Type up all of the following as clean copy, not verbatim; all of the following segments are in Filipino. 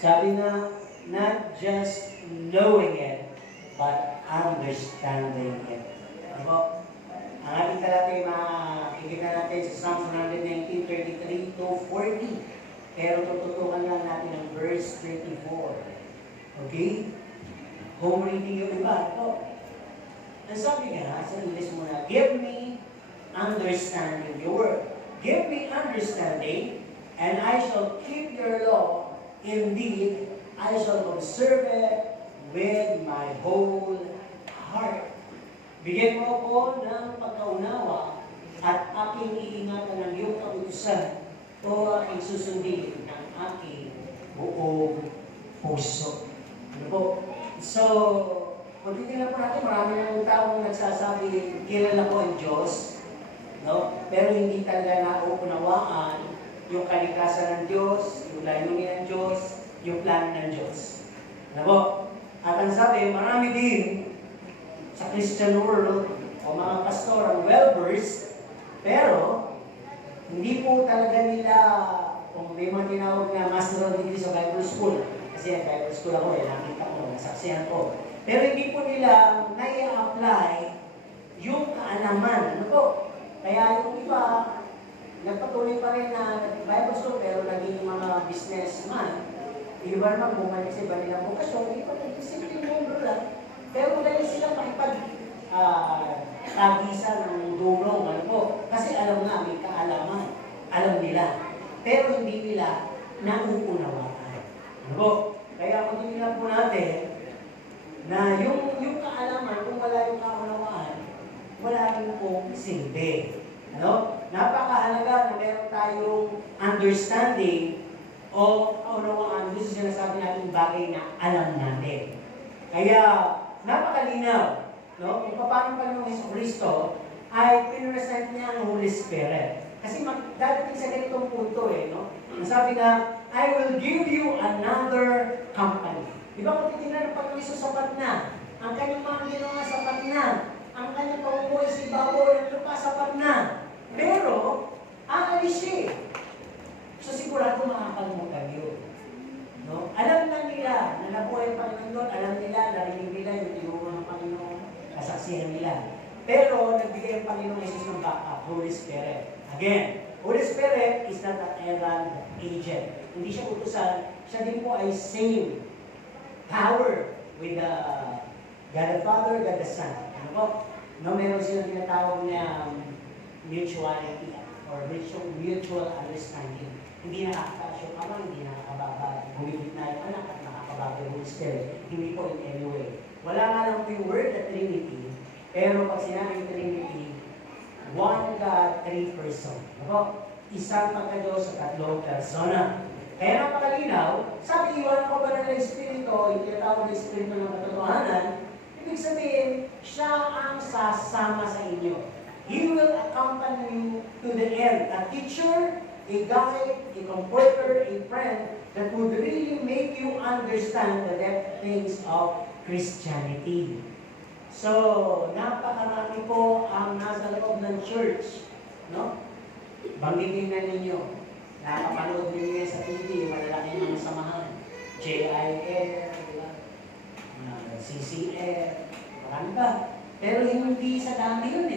Sabi na, not just knowing it, but understanding it. Ano po? Ang ating talatay makikita natin sa Psalm 119:33 to 40. Pero tututukan lang natin ang verse 34. Okay? Home reading yung iba. Ito. Ang sabi nga, sa English muna, give me understanding your word. Give me understanding, and I shall keep your law. Indeed, I shall observe it with my whole heart. Bigyan mo ako ng pagkaunawa at aking iingatan ng iyong kautusan o aking susundin ng aking buong puso. Ano po? So, kung titignan po natin, marami ng taong nagsasabi, kilala ko ang Diyos, no? Pero hindi talaga nauunawaan yung kalikasan ng Diyos, yung layunin ng Diyos, yung plan ng Diyos. Ano po? At ang sabi, marami din sa Christian world o mga pastor ang well-versed, pero hindi po talaga nila, kung may mga tinawag na Master of Degree sa Bible School, kasi Bible School ako nakita ko, nasaksihan ko. Pero hindi po nila nai-apply yung kaalaman. Ano po? Kaya yung iba, nagpatuloy pa rin na Bible School, pero naging mga businessman. Iba naman bumalik sa iba nilang bukasyon, hindi pa nag-discipline member lang. Pero magaling silang makipag-tagisa ng dulong. Ano po? Kasi alam nga, may kaalaman. Alam nila. Pero hindi nila nauunawaan. Ano po? Kaya kung tingnan po natin, na yung kaalaman, kung wala yung kaunawaan, wala rin pong silbi. Ano? Napakahalaga na meron tayong understanding o kaunawaan doon sa sinasabi natin bagay na alam natin. Kaya, napakalinaw, no? Kung paano pa ng Jesucristo ay pinresent niya ang Holy Spirit. Kasi dadating sa ganitong punto no? Sabi na, I will give you another company. Di ba kung titignan ng Panginoon Isus, sapat na. Ang kanyang mga ginawa, sapat na. Ang kanyang pamumuhay sa ibabaw ng lupa, sapat na. Pero, aalis siya. So sigurado makakalimutan yun. No? Alam na nila na nabuhay ang Panginoon, alam nila, narinig nila yung tinulungan ng Panginoon, kasaksihan nila. Pero nagbigay ang Panginoon Jesus ng backup, Holy Spirit. Again, Holy Spirit is not an errand agent. Hindi siya utusan, siya din po ay same power with the God the Father, God the Son. Ano po? No, meron silang tinatawag na mutuality or mutual understanding. Hindi nakakasyo ka man, hindi nakakababa. Humigit na yung anak at nakakababa yung Holy Spirit. Hindi po in any way. Wala nga lang po yung word na Trinity, pero pag sinabing Trinity, one God, three person. Ano? Isang pagka-Diyos sa tatlong persona. Kaya napakalinaw, sabi, iwan ko ba ng Espiritu, yung tinatawag na Espiritu ng katotohanan, ibig sabihin, siya ang sasama sa inyo. He will accompany you to the end. A teacher, a guide, a comforter, a friend that would really make you understand the depth things of Christianity. So, napakarami po ang nasa loob ng church. No? Banggitin na ninyo. Nakapanood ninyo sa TV, malalaki mga samahan. JIL, CCL, marami ba? Pero hindi sa dami yun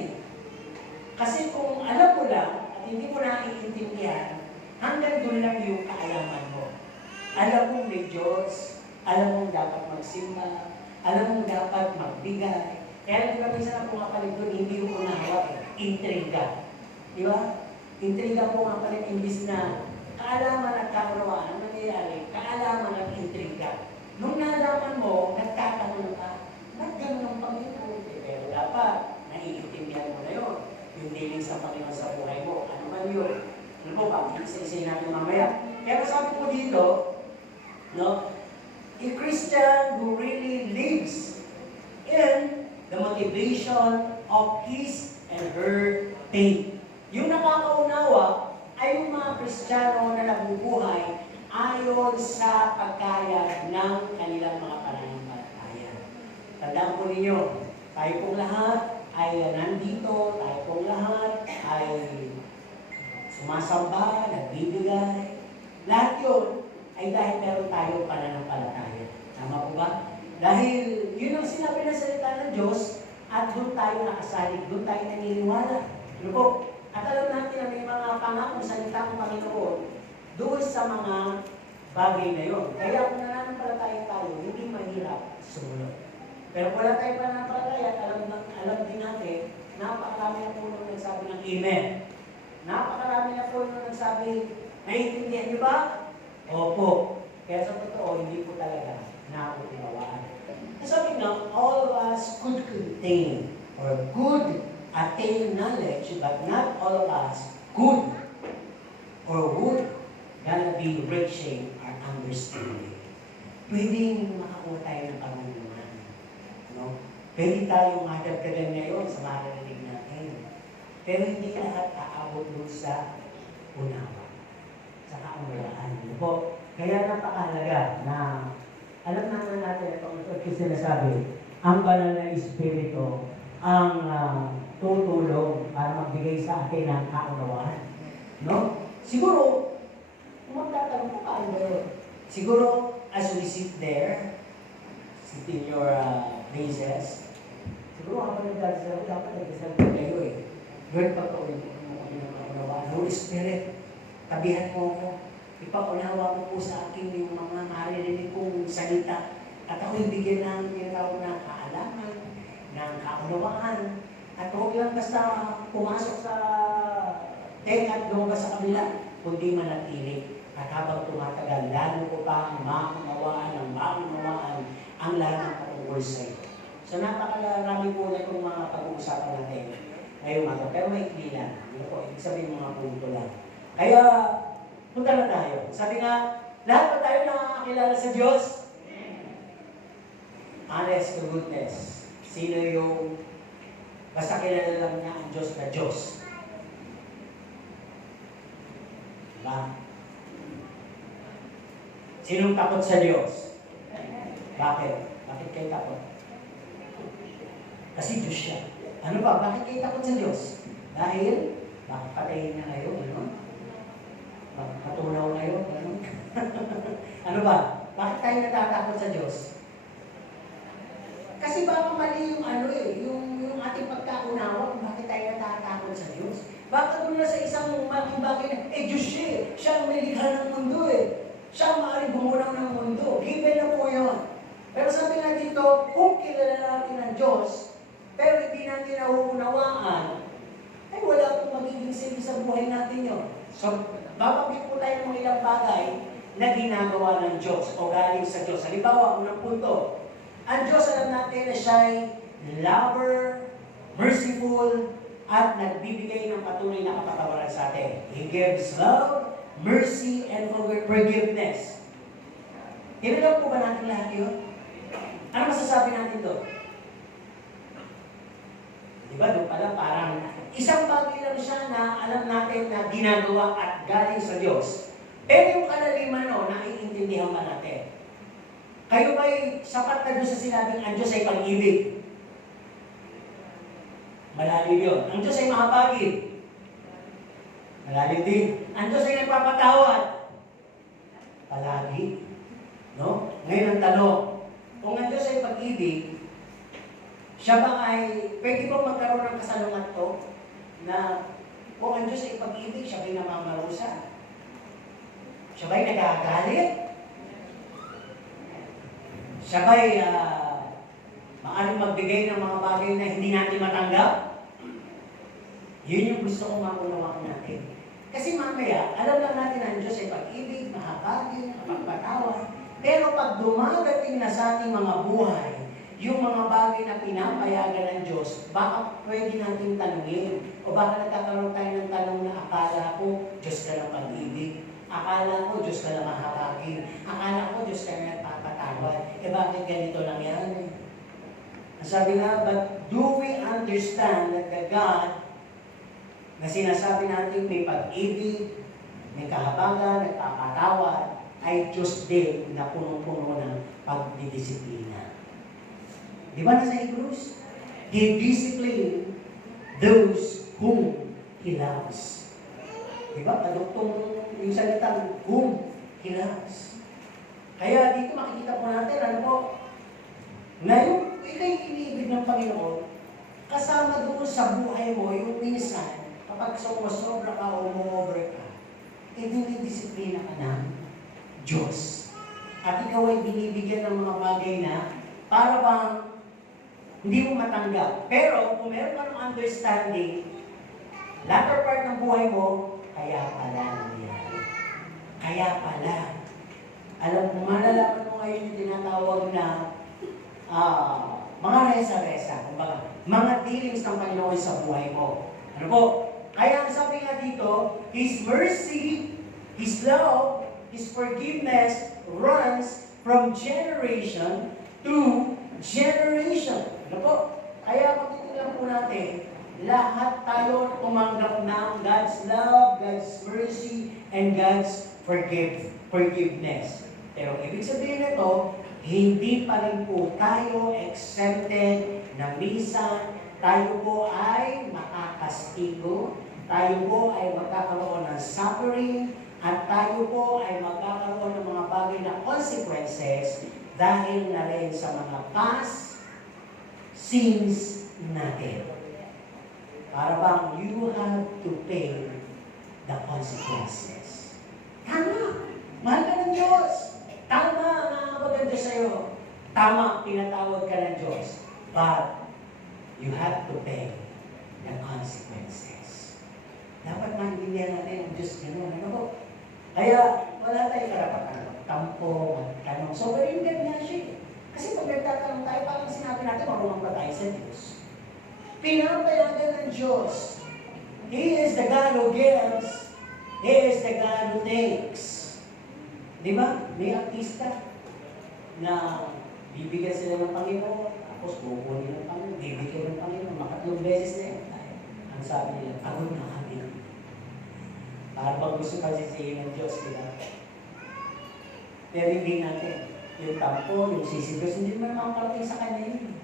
Kasi kung alam mo lang, at hindi mo naiintindihan, hanggang doon lang yung kaalaman mo. Alam mong may Diyos, alam mong dapat magsimba, alam mong dapat magbigay. Kaya di ba minsan ang pumapalit doon, hindi mo nahawak intriga. Di ba? Intriga po nga palit, imbis na kaalaman at kaunawaan, ang nangyayari, kaalaman at intriga. Nung nalaman mo, nagtatanong ka, ba't ganun ang Panginoon? Pero dapat, naiintindihan mo na yun. Yung dealing sa Panginoon sa buhay mo. Ano man yun? Ano po ba? Isa-isa natin mamaya. Kaya sabi ko dito, no, a Christian who really lives in the motivation of his and her faith. Yung nakakaunawa ay yung mga Kristiyano na nabubuhay ayon sa pagkaya ng kanilang mga pananampalataya. Tandaan po ninyo, tayo pong lahat ay nandito, tayo pong lahat ay sumasamba, nagbibigay. Lahat yun ay ay dahil meron tayong pananampalataya. Tama po ba? Dahil yun ang sinabi ng salita ng Diyos at doon tayo nakasalig, doon tayo naniniwala. Ano po? At alam natin na may mga pangakong salita ng Panginoon doon sa mga bagay na yun. Kaya kung nananampalataya tayo, hindi mahirap sumunod. Pero kung wala tayong pananampalataya, alam din natin, napakarami na po nung nagsabi ng Amen. Napakarami na po nung nagsabi, naiintindihan niyo ba? Opo. Kaya sa totoo, hindi po talaga nauunawaan. Sabi nga, all of us could contain or could attain knowledge, but not all of us could or would gonna be reaching our understanding. Pwedeng makakuha tayo ng pangungungan. No? Pwede tayong madagdagan ngayon sa maririnig natin. Pero hindi lahat aabot doon sa unawa, sa kaunawaan. Po. Kaya napakahalaga na alam natin itong sinasabi, ang banal na Espiritu ang tutulong para magbigay sa atin ng kaunawaan. No? Siguro, kung magtatanong ko paano ba yun? Siguro, as we sit there, sit in your places, siguro habang nagdasal, dapat nagdasal ko kayo eh. Lord, pagpaulit mo kami ng kaunawaan. Holy Spirit, tabihan mo ako. Ipaunawa mo po sa akin yung mga maririnig kong salita. At ako'y bigyan ng tinatawag na kaalaman, ng kaunawaan. At huwag lang basta pumasok sa tenga at lumabas sa kabila, kundi manatili. At habang tumatagal, lalo ko pang maunawaan ang lahat ng patungkol sa iyo. So napakarami po na itong mga pag-uusapan natin ngayong mga. Pero may ikli lang. Ano po, ibig sabihin mga punto lang. Kaya, punta na tayo. Sabi nga, lahat ba tayo nakakakilala sa Diyos? Honest to goodness. Sino yung basta kilala lang niya ang Diyos na Diyos? Diba? Sinong takot sa Diyos? Bakit? Bakit kayo takot? Kasi Diyos siya. Ano ba? Bakit kayo takot sa Diyos? Dahil, bakit patayin na kayo? Ano? Matunaw kayo? Ano? Ano ba? Bakit tayo natatakot sa Diyos? Kasi baka mali yung yung ating pagkaunawa, bakit tayo natatakot sa Diyos? Baka doon na sa isang malaking bagay na, Diyos siya eh. Siya ang may likha ng mundo eh. Siya ang maaaring bumulang ng mundo. Given na po yun. Pero sabi nga dito, kung kilala natin ang Diyos, pero hindi natin nauunawaan, ay wala pong magiging silbi sa buhay natin yun. So, babagay po tayo ng ilang bagay na ginagawa ng Diyos o galing sa Diyos. Halimbawa, unang punto, ang Diyos alam natin na siya'y lover, merciful, at nagbibigay ng patuloy na kapatawaran sa atin. He gives love, mercy, and forgiveness. Tinanong po ba natin lahat yun? Ano masasabi natin doon? Diba, doon pala parang isang bagay lang siya na alam natin na ginagawa at galing sa Diyos. Pero yung kalaliman no, naiintindihan ba natin? Kayo ba'y sapat na doon sa sinabing ang Diyos ay pag-ibig? Malalim yun. Ang Diyos ay makapagid. Malalim din. Ang Diyos ay nagpapatawad. Palagi. No? Ngayon ang tanong, kung ang Diyos ay pag-ibig, siya ba ay, pwede bang magkaroon ng kasalungat to na kung ang Diyos ay pag-ibig, siya ba'y namamarusa? Siya ba'y nagagalit? Siya ba'y maaaring magbigay ng mga bagay na hindi natin matanggap? Yun yung gusto kong maunawaan natin. Kasi mamaya, alam lang natin na ang Diyos ay pag-ibig, mahabagin, mapagpatawad. Pero pag dumadating na sa ating mga buhay, yung mga bagay na pinapayagan ng Diyos, baka pwede natin tanungin. O baka nagkakaroon tayo ng tanong na akala ko, Diyos ka lang pag-ibig. Akala ko, Diyos ka lang mahabagin. Akala ko, Diyos ka lang nagpapatawad. Bakit ganito lang yan? Sabi nga, but do we understand that the God na sinasabi natin may pag-ibig, may kahabagan, nagpapatawad, ay Diyos din na punong-puno ng pagdidisiplina. Di ba nasa Hebrews? He discipline those whom He loves. Di ba? Kaduktong yung salitang whom He loves. Kaya dito makikita po natin, ano po, ngayon, ikay iniibig ng Panginoon, kasama doon sa buhay mo, yung minsan, kapag sobra ka o mo-over ka, dinidisiplina ka ng Diyos. At ikaw ay binibigyan ng mga bagay na para bang hindi mo matanggap. Pero kung meron ka ng understanding, latter part ng buhay mo, kaya pala nangyari. Kaya pala. Alam mo, malalaman mo ngayon yung tinatawag na mga resa-resa, kumbaga, mga dealings ng Panginoon sa buhay mo. Ano po? Kaya ang sabi nga dito, His mercy, His love, His forgiveness runs from generation to generation. Ano po? Kaya pagtitilang po natin, lahat tayo tumanggap ng God's love, God's mercy, and God's forgiveness. Pero ibig sabihin nito, hindi pa rin po tayo exempted na minsan tayo po ay makakastigo, tayo po ay magkakaroon ng suffering, at tayo po ay magkakaroon ng mga bagay na consequences dahil na rin sa mga past sins natin. Para bang you have to pay the consequences. Tama! Mahal ka ng Diyos! Tama ang maganda sa'yo. Tama, pinatawad ka ng Diyos. But you have to pay the consequences. Dapat maintindihan natin ang Diyos gano'n. Ano po? Kaya wala tayong karapatan. Tampo, magtanong. So, very good nga siya. Kasi pag nagtatanong tayo, parang sinabi natin, marunong ba tayo sa Diyos? Pinapayagan ng Diyos. He is the God who gives. He is the God who takes. Di ba? May artista na bibigyan sila ng Panginoon, tapos kukunin ng Panginoon, bibigyan ng Panginoon, makatlong beses na yan. Ang sabi nila, pagod na kami. Para bang gusto kasi siya ng Diyos, di ba? Pero hindi natin. Yung tampo, yung sisigos, hindi naman makakarating sa Kanya yun.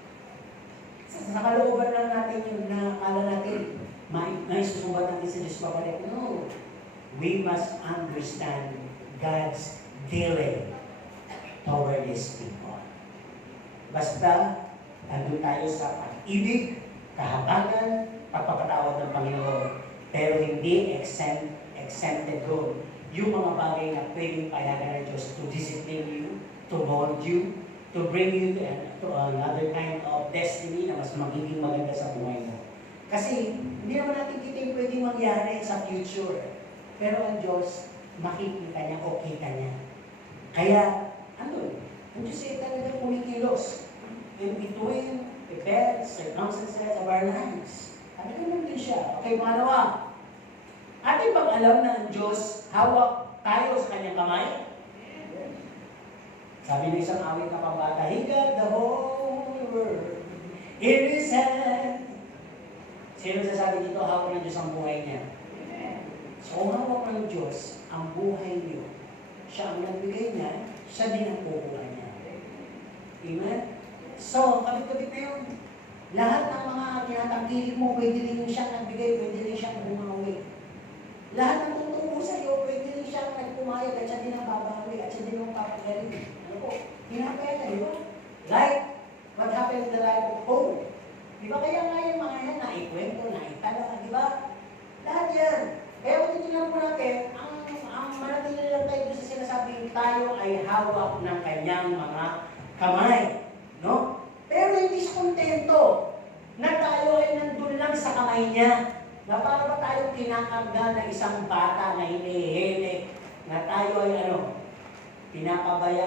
Sa kalooban lang natin yun na akala natin, may susumbat natin sa Diyos babalik. No. We must understand God's dealing toward His people. Basta, nandun tayo sa pag-ibig, kahabagan, pagpapatawad ng Panginoon, pero hindi exempted doon yung mga bagay na pwedeng payagan ng Diyos to discipline you, to mold you, to bring you to another kind of destiny na mas magiging maganda sa buhay mo. Kasi hindi naman natin kita yung pwedeng mangyari sa future. Pero ang Diyos, makikita niya, okay ka niya. Kaya, ano, ang Diyos ay talagang kumikilos in between events, circumstances of our lives. Ano naman din siya? Okay, pangalawa, ating bang alam na ang Diyos, hawak tayo sa kanyang kamay? Sabi ng isang awit na pambata, He got the whole world in His hand. Sino sasabi dito, hawak ng Diyos ang buhay niya? So, kung hawak ng Diyos ang buhay niyo, siya ang nagbigay niya, siya din ang kukuha niya. Amen? So, kabit-kabit na yun. Lahat ng mga tinatangkilik mo, pwede rin siyang nagbigay, pwede rin siyang bumawi. Lahat ng tutulong sa iyo, pwede rin siyang nagpumayag at siya din ang babawi at siya din ang papagaling. Ano po? Hinapaya, di ba? Like what happened in the life of Paul. Di ba kaya nga yung mga yan, naikwento, naitala, di ba? Lahat yan. Kaya kung titignan po natin, ang manatili lang tayo sa sinasabing tayo ay hawak ng kanyang mga kamay. No? Pero hindi siya kontento na tayo ay nandun lang sa kamay niya. Na para ba tayo kinakarga ng isang bata na hinihili, na tayo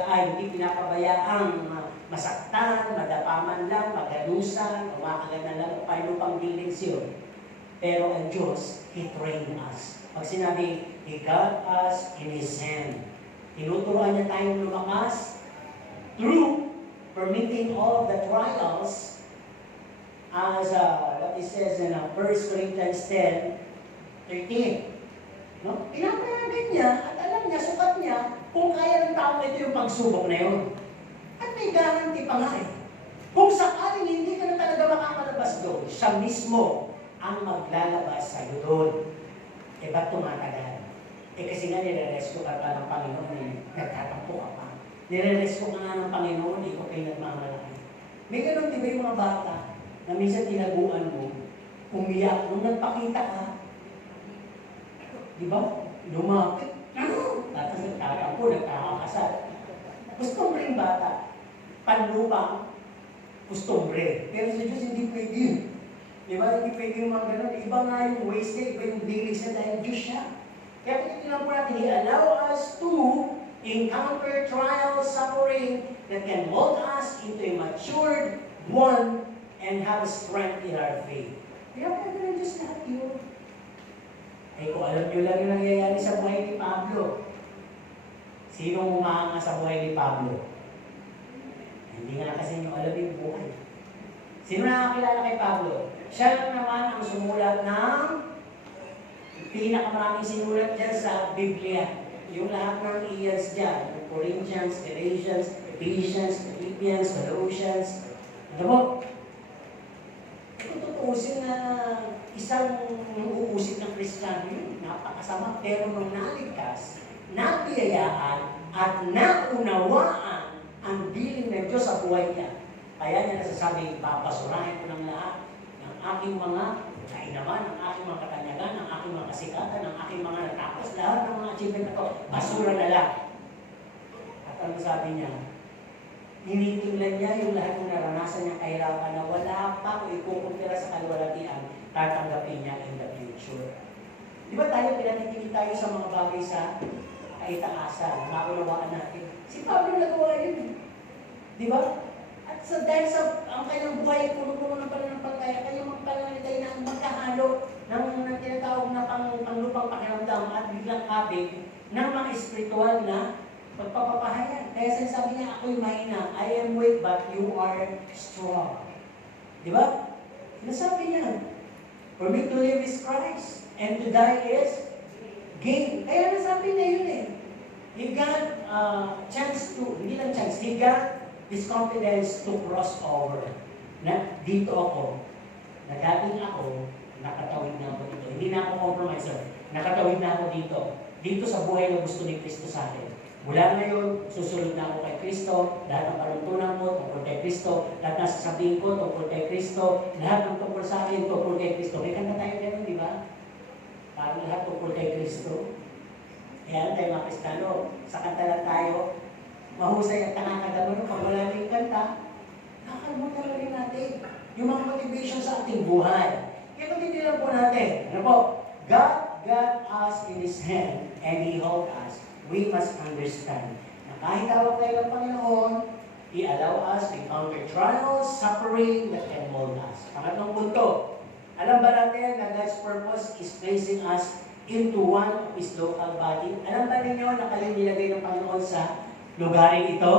ay hindi pinapabayaang masaktan, madapaman lang, magalusan, umakagan na lang, paano pang dealings yun. Pero ang Diyos, He trained us. Pag sinabi, He got us in His hand. Tinuturuan niya tayong lumakas through permitting all of the trials as what it says in 1 Corinthians 10:13. No? Pinapayagan niya at alam niya, sukat niya, kung kaya ng tao ito yung pagsubok na yun. At may guarantee pa nga eh. Kung sakaling hindi ka na talaga makakalabas doon, siya mismo ang maglalabas sa'yo doon. Eh ba't tumatagal? Eh kasi nga nire-rescue ka pa ng Panginoon eh, nagtatampo ka pa. Nire-rescue ka nga ng Panginoon, ikaw kayo nagmamalaki. May ganun, di ba yung mga bata na minsan tinaguan mo, umiyak, nung nagpakita ka, di ba? Lumapit. Tapos nagtatampo, nagkakakasal. Kustombreng bata. Panlupang, kustombre. Pero sa Diyos, hindi pwede yun. Di ba? Hindi pwede yung mga ganun. Iba nga yung ways niya, iba yung dealings niya dahil Diyos siya. Kaya kung tingnan po natin, He allow us to encounter trials, suffering that can mold us into a matured one and have strength in our faith. Kaya pwede ng Diyos lahat yun. Ay kung alam nyo lang yung nangyayari sa buhay ni Pablo. Sinong umahanga sa buhay ni Pablo? Hindi nga kasi nyo alam yung buhay. Sino nakakilala kay Pablo? Siya lang naman ang sumulat ng pinakamaraming sinulat dyan sa Biblia. Yung lahat ng iyas dyan, yung Corinthians, Galatians, Ephesians, Philippians, Colossians. Ano mo? Kung tutuusin na isang uusip ng Kristiyano yun, napakasama. Pero nung naligtas, nabiyayaan, at naunawaan ang biling ng Diyos sa buhay niya. Kaya niya nasasabing, papasurahin ko ng lahat ng aking mga kainaman, ng aking mga katanyagan, ng aking mga kasikatan, ng aking mga natapos, lahat ng mga achievement na to, basura na lang. At ang sabi niya, hinitingnan niya yung lahat ng naranasan niya kahirapan na wala pa kung ikukumpira sa kalwalatian, tatanggapin niya in the future. Di ba tayo pinatitingin tayo sa mga bagay sa kaitaasan, maunawaan natin? Si Pablo nagawa yun. Di ba? At sa dahil sa ang kanyang buhay, puno-puno ng pananampalataya, kanyang magpananalitay na magkahalo ng tinatawag na panglupang pakiramdam at biglang kabig ng mga espiritual na pagpapapahayag. Kaya sinasabi niya, ako'y mahina. I am weak, but you are strong. Di ba? Sinasabi niya, for me to live is Christ, and to die is gain. Kaya nasabi niya yun eh. He got chance to, hindi lang chance, he got this confidence to cross over. Na dito ako, na dating ako, nakatawid na ako dito. Hindi na ako compromiser. Nakatawid na ako dito. Dito sa buhay na gusto ni Kristo sa akin. Mula ngayon, susunod na ako kay Kristo. Lahat ng karuntunan mo, tungkol kay Kristo. Lahat ng sasabihin ko, tungkol kay Kristo. Lahat ng tungkol sa akin, tungkol kay Kristo. May kanta tayo ganun, di ba? Parang lahat tungkol kay Kristo. Kaya tayo mga Kristiyano, sa kanta lang tayo, mahusay at nakakadamano pag wala na yung kanta, nakakalimutan na rin natin yung mga motivation sa ating buhay. Kaya pagtitilan po natin, ano po? God got us in His hand and He held us. We must understand na kahit tawag tayo ng Panginoon, He allow us to encounter trials, suffering that can mold us. Pangatlong punto, alam ba natin na God's purpose is placing us into one of His local body? Alam ba ninyo na kayo nilagay ng Panginoon sa lugarin ito?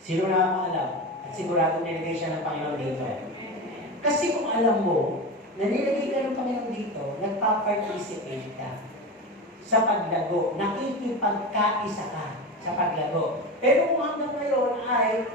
Sino nakakaalam? At siguradong nilagay siya ng Panginoon dito. Kasi kung alam mo, na nilagay ka ng Panginoon dito, nagpa-participate ka sa paglago. Nakikipagkaisa ka sa paglago. Pero kung hanggang ngayon ay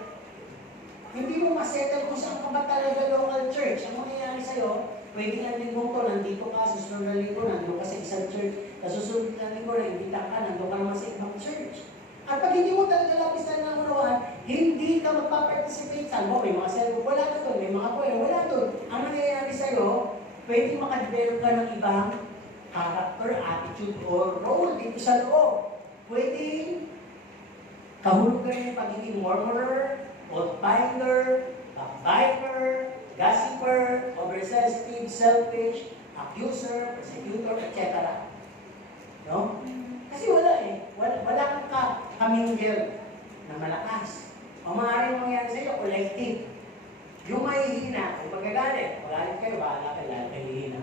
hindi mo masettle kung saan ka ba talaga local church, ang mangyayari sa'yo, pwede nga linggong to, nandito ka, susunod na linggo, nandito ka sa isang church, susunod na linggo, nandito ka, nandito ka naman sa ibang church. At pag hindi mo talaga lapis na nangunawaan, hindi ka magpa-participate. Saan mo? May mga cellphone, wala ka doon. May mga choir, wala doon. Ang nangyayari sa'yo, pwede makadevelop ka ng ibang character, attitude, or role dito sa loob. Pwede kahulugan yung pagiging murmurer, fault-finder, backbiter, gossiper, oversensitive, selfish, accuser, persecutor, etc. No? Kasi wala eh. Wala kang kamingil na malakas. Ang maaaring mangyari sa iyo, collective. Yung mahihina, kung magagalit, magalit kayo, bahala kayo, lahat kayo hihina.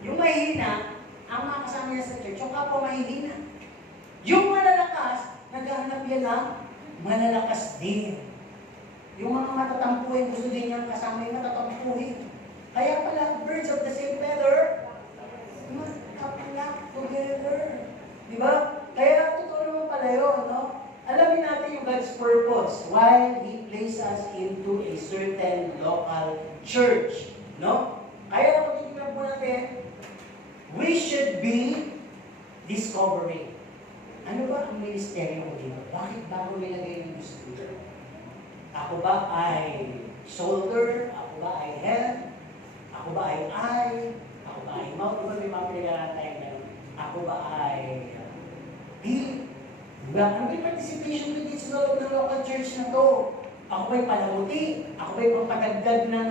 Yung mahihina, ang mga kasama niya sa church, yung kapwa mahihina. Yung malalakas, naghahanap yan ng malalakas din. Yung mga matatampuhin, gusto din niyang kasama yung matatampuhin. Kaya pala, birds of the same feather, magkapalak together. Diba? Kaya totoo naman pala yun, no? Alamin natin yung God's purpose why He placed us into a certain local church, no? Kaya kung titignan po natin, we should be discovering. Ano ba ang ministeryo ko dito? Bakit ba ako nilagay ng Diyos dito? Ako ba ay shoulder? Ako ba ay head? Ako ba ay eye? Ako ba ay mouth? Diba may mga pinagalan tayo na ako ba ay feet? Diba? Ano ba yung participation ko dito sa loob ng local church na to? Ako ba'y palamuti? Ako ba'y pampatagdag ng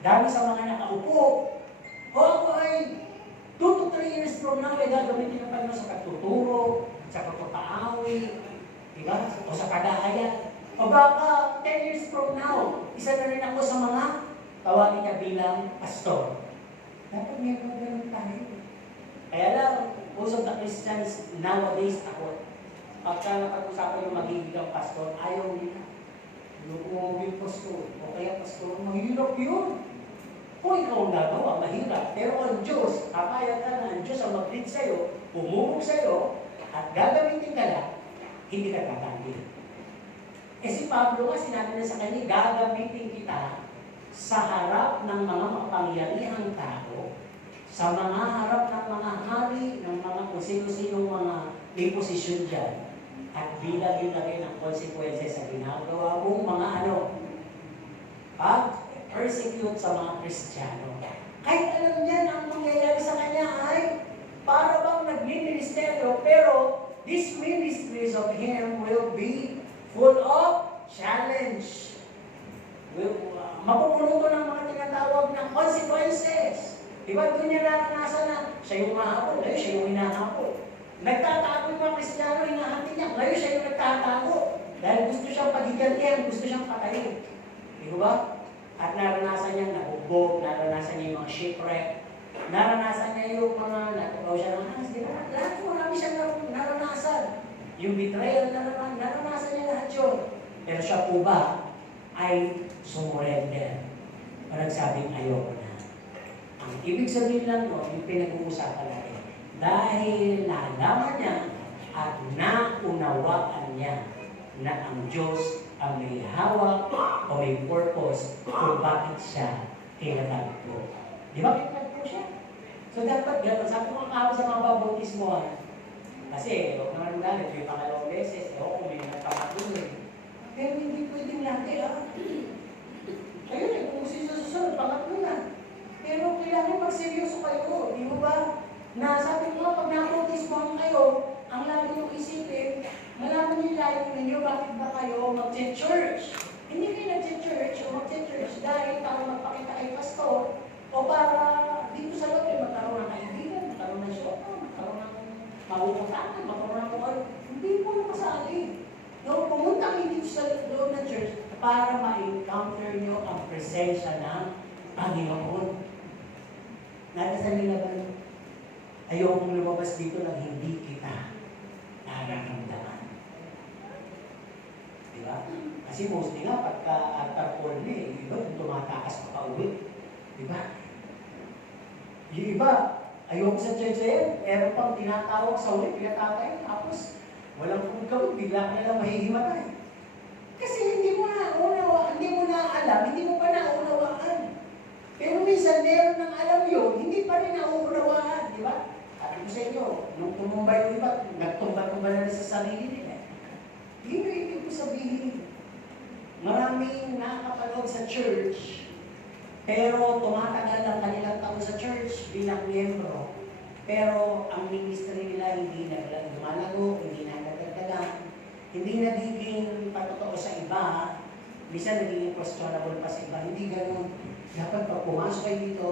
dami sa mga nakaupo? O ako ay 2 to 3 years from now ay gagamitin ng Panginoon sa pagtuturo, sa pagpapaawi, diba? O sa kadahayan. O baka 10 years from now, isa na rin ako sa mga tawagin niya bilang pastor. Dapat meron ganun tayo. Kaya lang, most of the Christians nowadays ako, pagka napag-usapan yung magiging pastor, ayaw nila. Yung pastor, o kaya pastor, mahirap yun. Kung ikaw ang gagawa, mahirap. Pero ang Diyos, kapayag ka na ang Diyos ang mag-lead sa'yo, umurong sa'yo, at gagamitin ka lang, hindi ka tatanggi. Eh si Pablo nga, sinabi na sa kanya, gagamitin kita sa harap ng mga makapangyarihang tao, sa mga harap ng mga hari, ng mga kung sino-sinong mga may posisyon dyan, at bilang yun na rin ang consequences sa ginagawa mong mga persecute sa mga Kristiyano. Kahit alam niya na ang mangyayari sa kanya ay para bang nagmi-ministeryo, pero these ministries of him will be full of challenge. Mapupuno to ng mga tinatawag ng consequences. Diba doon niya naranasan na siya yung mahabol, ngayon siya yung hinahabol. Nagtatago yung mga Kristiyano, hinahantin niya, ngayon siya yung nagtatago. Dahil gusto siyang pagigantihan, gusto siyang patayin. Di ba? At naranasan niya nabugbog, naranasan niya yung mga shipwreck, naranasan niya yung mga natabaw siya ng hanas, di ba? Lahat po marami siyang naranasan. Yung betrayal, naranasan niya lahat yun. Pero siya po ba ay sumurrender? O nagsabing ayoko na. Ang ibig sabihin lang no, yung pinag-uusapan natin, dahil nalaman niya at naunawaan niya na ang Diyos ang may hawak o may purpose kung bakit siya kinatagpo. Di ba kinatagpo siya? So dapat gano'n. Sabi ko nga sa mga bautismo, kasi huwag naman galit, yung pangalawang beses, kung may nagkamatulog eh. Pero hindi pwedeng lahat ayun eh, kung susunod, pangatlo na. Pero kailangan magseryoso kayo, di mo ba? Na sabi ko nga, pag na-bautismo kayo, ang lagi yung isipin, malaman niyo lahat ninyo bakit ba kayo mag-church. Hindi kayo nag-church o mag-church dahil para magpakita kay pastor o para dito sa loob ay magkaroon ng kaibigan, magkaroon ng shoka, magkaroon ng mauutakan, magkaroon ng kung hindi po nakasali. No, pumunta kayo dito sa loob ng church para ma-encounter nyo ang presensya ng Panginoon. Nadasan nila ba? Ayokong lumabas dito nang hindi kita nararamdaman. Diba? Kasi mostly nga, pagka altar call na yung iba, tumatakas pa pauwi. Diba? Yung iba, ayoko sa church na yan, meron pang tinatawag sa ulit, pinatatay, tapos walang kung gawin, bigla ka nalang mahihimatay. Kasi hindi mo na alam, hindi mo pa naunawaan. Pero minsan, meron nang alam yun, hindi pa rin nauunawaan, di ba? Sabi ko sa inyo, nung tumumbay yung iba, nagtumba-tumba na rin sa sarili nila. Yun yung ibig ko sabihin. Maraming nakakapanood sa church, pero tumatagal ang kanilang taon sa church bilang miyembro. Pero ang ministry nila hindi na lumalago, hindi na nagdagdagan, hindi nagiging patotoo sa iba, minsan nagiging questionable pa sa iba. Hindi ganun. Dapat pag pumasok kayo dito,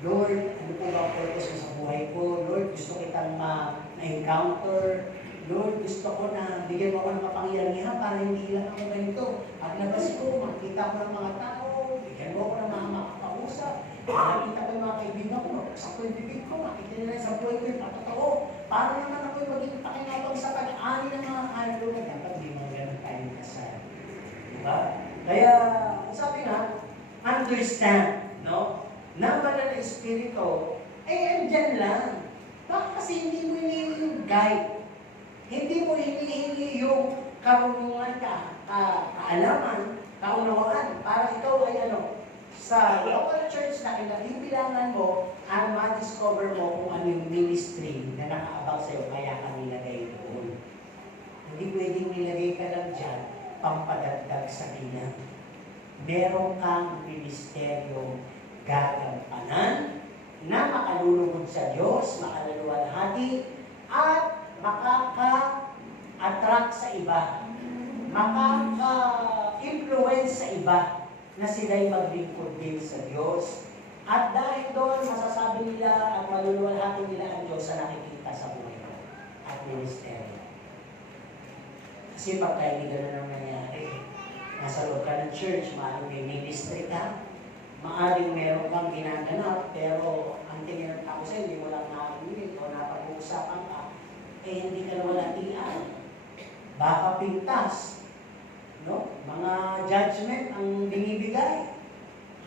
Lord, ano po ba ang purpose mo sa buhay ko? Lord, gusto kitang ma-encounter. Lord, gusto ko na bigyan mo ako ng kapangyarihan para hindi lang ako ganito. At labas ko, makita ko ng mga tao, bigyan mo ako ng mga makakausap. Makita ko yung mga kaibigan ko, makasap ko yung bibig ko, makita nila sa buhay ko yung patotoo. Para naman ako yung maging pakinabang sa pag-ani ng mga idol na dapat di mga ganun tayo kasal. Diba? Kaya, sabi nga, understand, no? Na banal na espiritu, andyan lang. Bakit kasi hindi mo hinihingi yung guide? Hindi mo hinihingi yung karunungan kaalaman, kaunawaan, para ikaw ay sa local church na kinabibilangan mo, ang ma-discover mo kung ano yung ministry na nakaabang sa'yo, kaya kami nilagay doon. Hindi pwedeng nilagay ka lang dyan, pampadagdag sa ginang. Meron kang ministeryo gagampanan na makalulugod sa Diyos, makalaluwalhati, at makaka-attract sa iba, makaka-influence sa iba na sila'y maglingkod din sa Diyos. At dahil doon, masasabi nila at maluluwalhati nila ang Diyos sa nakikita sa buhay ko at ministeryo. Kasi pagka hindi ganun ang nangyari, nasa loob ka ng church, maaaring may ministry ka, maaaring meron kang ginaganap, pero ang tingin ng tao sa'yo, hindi mo lang nakakamilit o napag-uusapan ka, hindi ka nawalatian. Baka pintas, no? Mga judgment ang binibigay.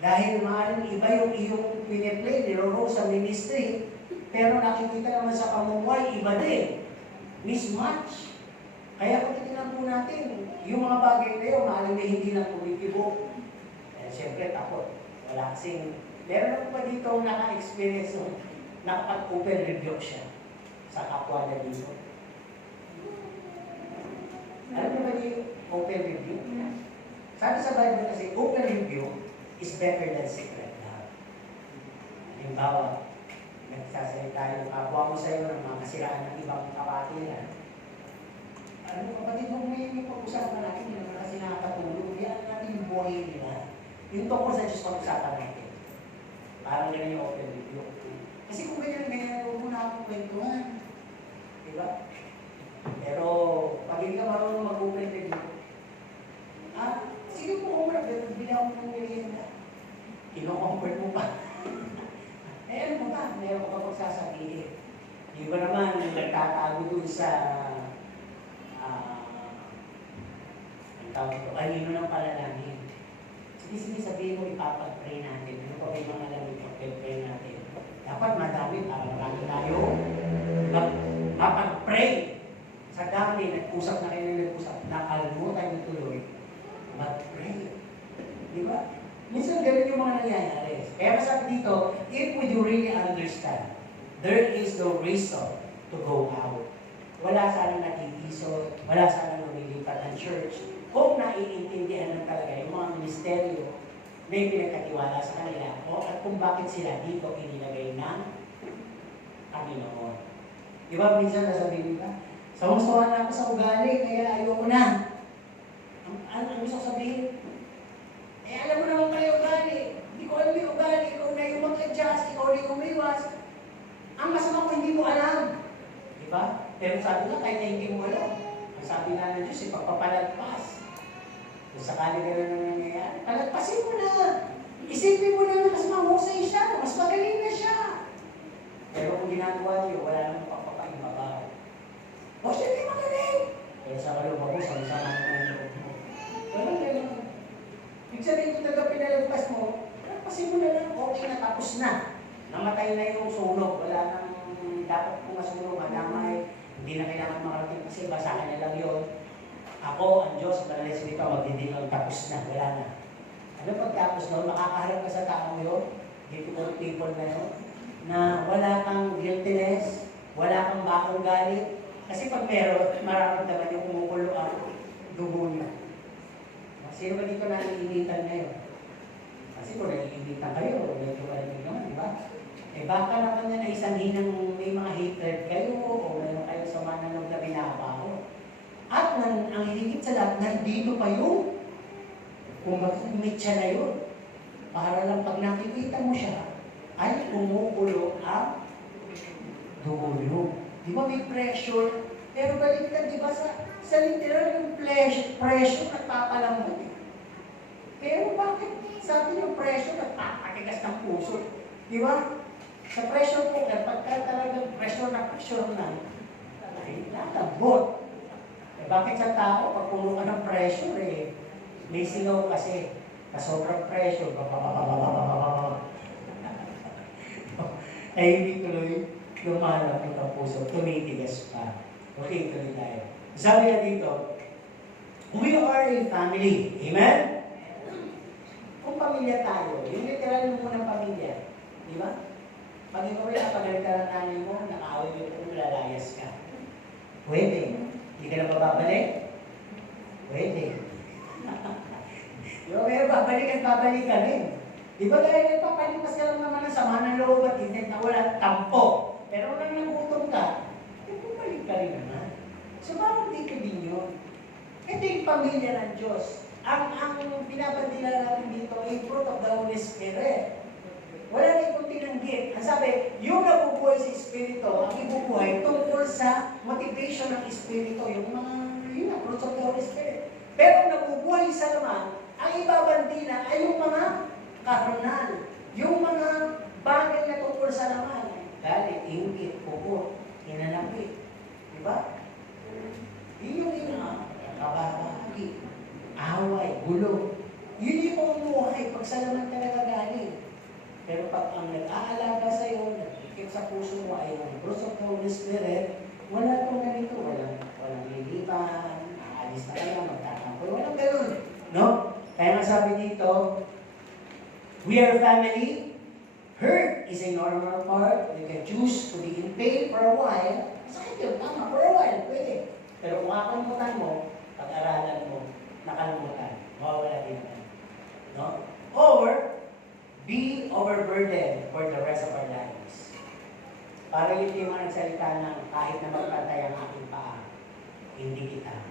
Dahil maaaring iba yung iyong piniplay, niloro sa ministry, pero nakikita naman sa pamumuhay, iba din. Mismatch. Kaya kung titignan po natin, yung mga bagay na yun, maaaring na hindi lang kumitibo. Siyempre, takot. Wala kasing, meron ako pa dito naka-experience nun, nakapag-open review siya sa kapwa na dito. Alam mo ba yung open review? Sabi sa Bible kasi, open review is better than secret love. Halimbawa, nagsasalita yung kapwa mo sa'yo ng mga kasiraan ng ibang kapatiran. Alam mo, kapatid mo, may pag-usapan natin, hindi naman kasi nakakatulog. Yan natin yung buhay nila. Yung tungkol sa Diyos pag-usapan natin. Parang ganyan yung open review. Kasi kung ganyan, huwag mo na akong kwentuhan. Diba? Pero, pag hindi ka marunong mag-open review, sige po, Omar, bilang mo ng merienda. Kino-comfort mo pa. Ano mo ba? Meron ka pagsasabihin. Di ba naman, nagtatago dun sa ang tawag ito, kanino ng palalangin. Sige, sabihin mo, ipapag-pray natin. Ano pa ba yung mga lamig pag-pray natin? Dapat madami para marami tayo mapag-pray. Sa dami, nag-usap na kayo, nakalimutan yung tuloy. Mag-pray. Di ba? Minsan ganun yung mga nangyayari. Kaya masabi dito, if we do really understand, there is no reason to go out. Wala sanang natitisod, wala sanang lumilipat ng church. Kung naiintindihan ng talaga yung mga ministeryo na pinagkatiwala sa kanila, at kung bakit sila dito inilagay ng Panginoon. Di ba minsan nasabihin ka, sawang-sawa na ako sa ugali, kaya ayoko na. Ano gusto ko sabihin? Alam mo naman kayo ugali. Hindi ko alam yung ugali. Ikaw na yung mag-adjust. Ikaw na yung umiwas. Ang masama ko hindi mo alam. Diba? Pero sabi nga, kahit na hindi mo alam. Ang sabi nga ng Diyos, ipagpapalagpas. Kung sakali ka na nangyayari, palagpasin mo na. Isipin mo na mas mahusay siya. Mas magaling na siya. Pero kung ginagawa niyo, wala namang pagpapaibabaw. O siya hindi magaling. Kaya sa kaloob ako, sama-sama na ng loob mo. Ganun. Ibig sabihin kung pinalagpas mo, palagpasin mo na lang, okay na, tapos na. Namatay na yung sunog, wala nang dapat kung masunog, madamay, hindi na kailangan makarating kasi basahan na lang yun. Ako, ang Diyos, Banal na Espiritu, magdidinong tapos na, wala na. Ano pagtapos noon, makakaharap ka sa tao yun, difficult people na yun, na wala kang guiltiness, wala kang bakong galit, kasi pag meron, mararamdaman yung kumukulo ang dugo niya. Sino ba dito naiinitan ngayon? Kasi kung naiinitan kayo, medyo malamig naman, di ba? Baka naman yan ay sanhin ng may mga hatred kayo o meron kayo sa mananong na binabaho. At ang higit sa lahat, nandito pa yun. Kung mag-meet siya na yun, para lang pag nakikita mo siya, ay kumukulo ang dugo niyo. Di ba may pressure? Pero baliktad, di ba sa literal yung pressure nagpapalambot eh. Pero bakit sa atin yung pressure nagpapatigas ng puso? Di ba? Sa pressure po, pagka talagang pressure na, ay lalambot. Bakit sa tao, pag puno ka ng pressure may sigaw kasi, sobrang pressure, ay hindi tuloy lumalambot ang puso, tumitigas pa. Okay, tuloy tayo. Sabi na dito, we are a family. Amen? Kung pamilya tayo, yung literal mo ng pamilya, di ba? Pag ikaw ay napagalit ka ng nanay mo, nakaaway mo kung lalayas ka. Pwede. Hindi ka na babalik? Pwede. Yung may babalik at babalik ka rin. Di ba dahil nagpapalipas ka lang naman ng sama ng loob at intent na wala tampo. Pero kung nagutom ka, bumalik ka rin naman. So bakit di ka din yun? Ito yung pamilya ng Diyos. Ang pinapandila natin dito ay fruit of the Holy Spirit. Wala na itong tinanggit. Ang sabi, yung nabubuhay sa Espiritu, ang ibubuhay tungkol sa motivation ng Espiritu, yung mga, yun na, fruits of the Holy Spirit. Pero ang nabubuhay sa laman, ang ibabandila ay yung mga karnal, yung mga bagay na tungkol sa laman. Galit, inggit, pupot, hinanapit. Diba? Yun yung kababahagi, away, gulo. Yun yung pamumuhay pag sa laman talaga galing. Pero pag ang nag-aalaga sa iyo, nag-ikip sa puso mo ay ang fruits of the Holy Spirit, wala itong ganito, walang lilipan, aalis na kayo, magtatampo, walang ganun. No? Kaya nga sabi dito, we are family. Hurt is a normal part. You can choose to be in pain for a while. Sakit yun, tama, for a while, pwede. Pero kung kakalimutan mo, pag-aralan mo, nakalimutan, mawawala din naman. No? Or, be overburdened for the rest of our lives. Para yun yung mga nagsalita ng kahit na magpantay ang aking paa, hindi kita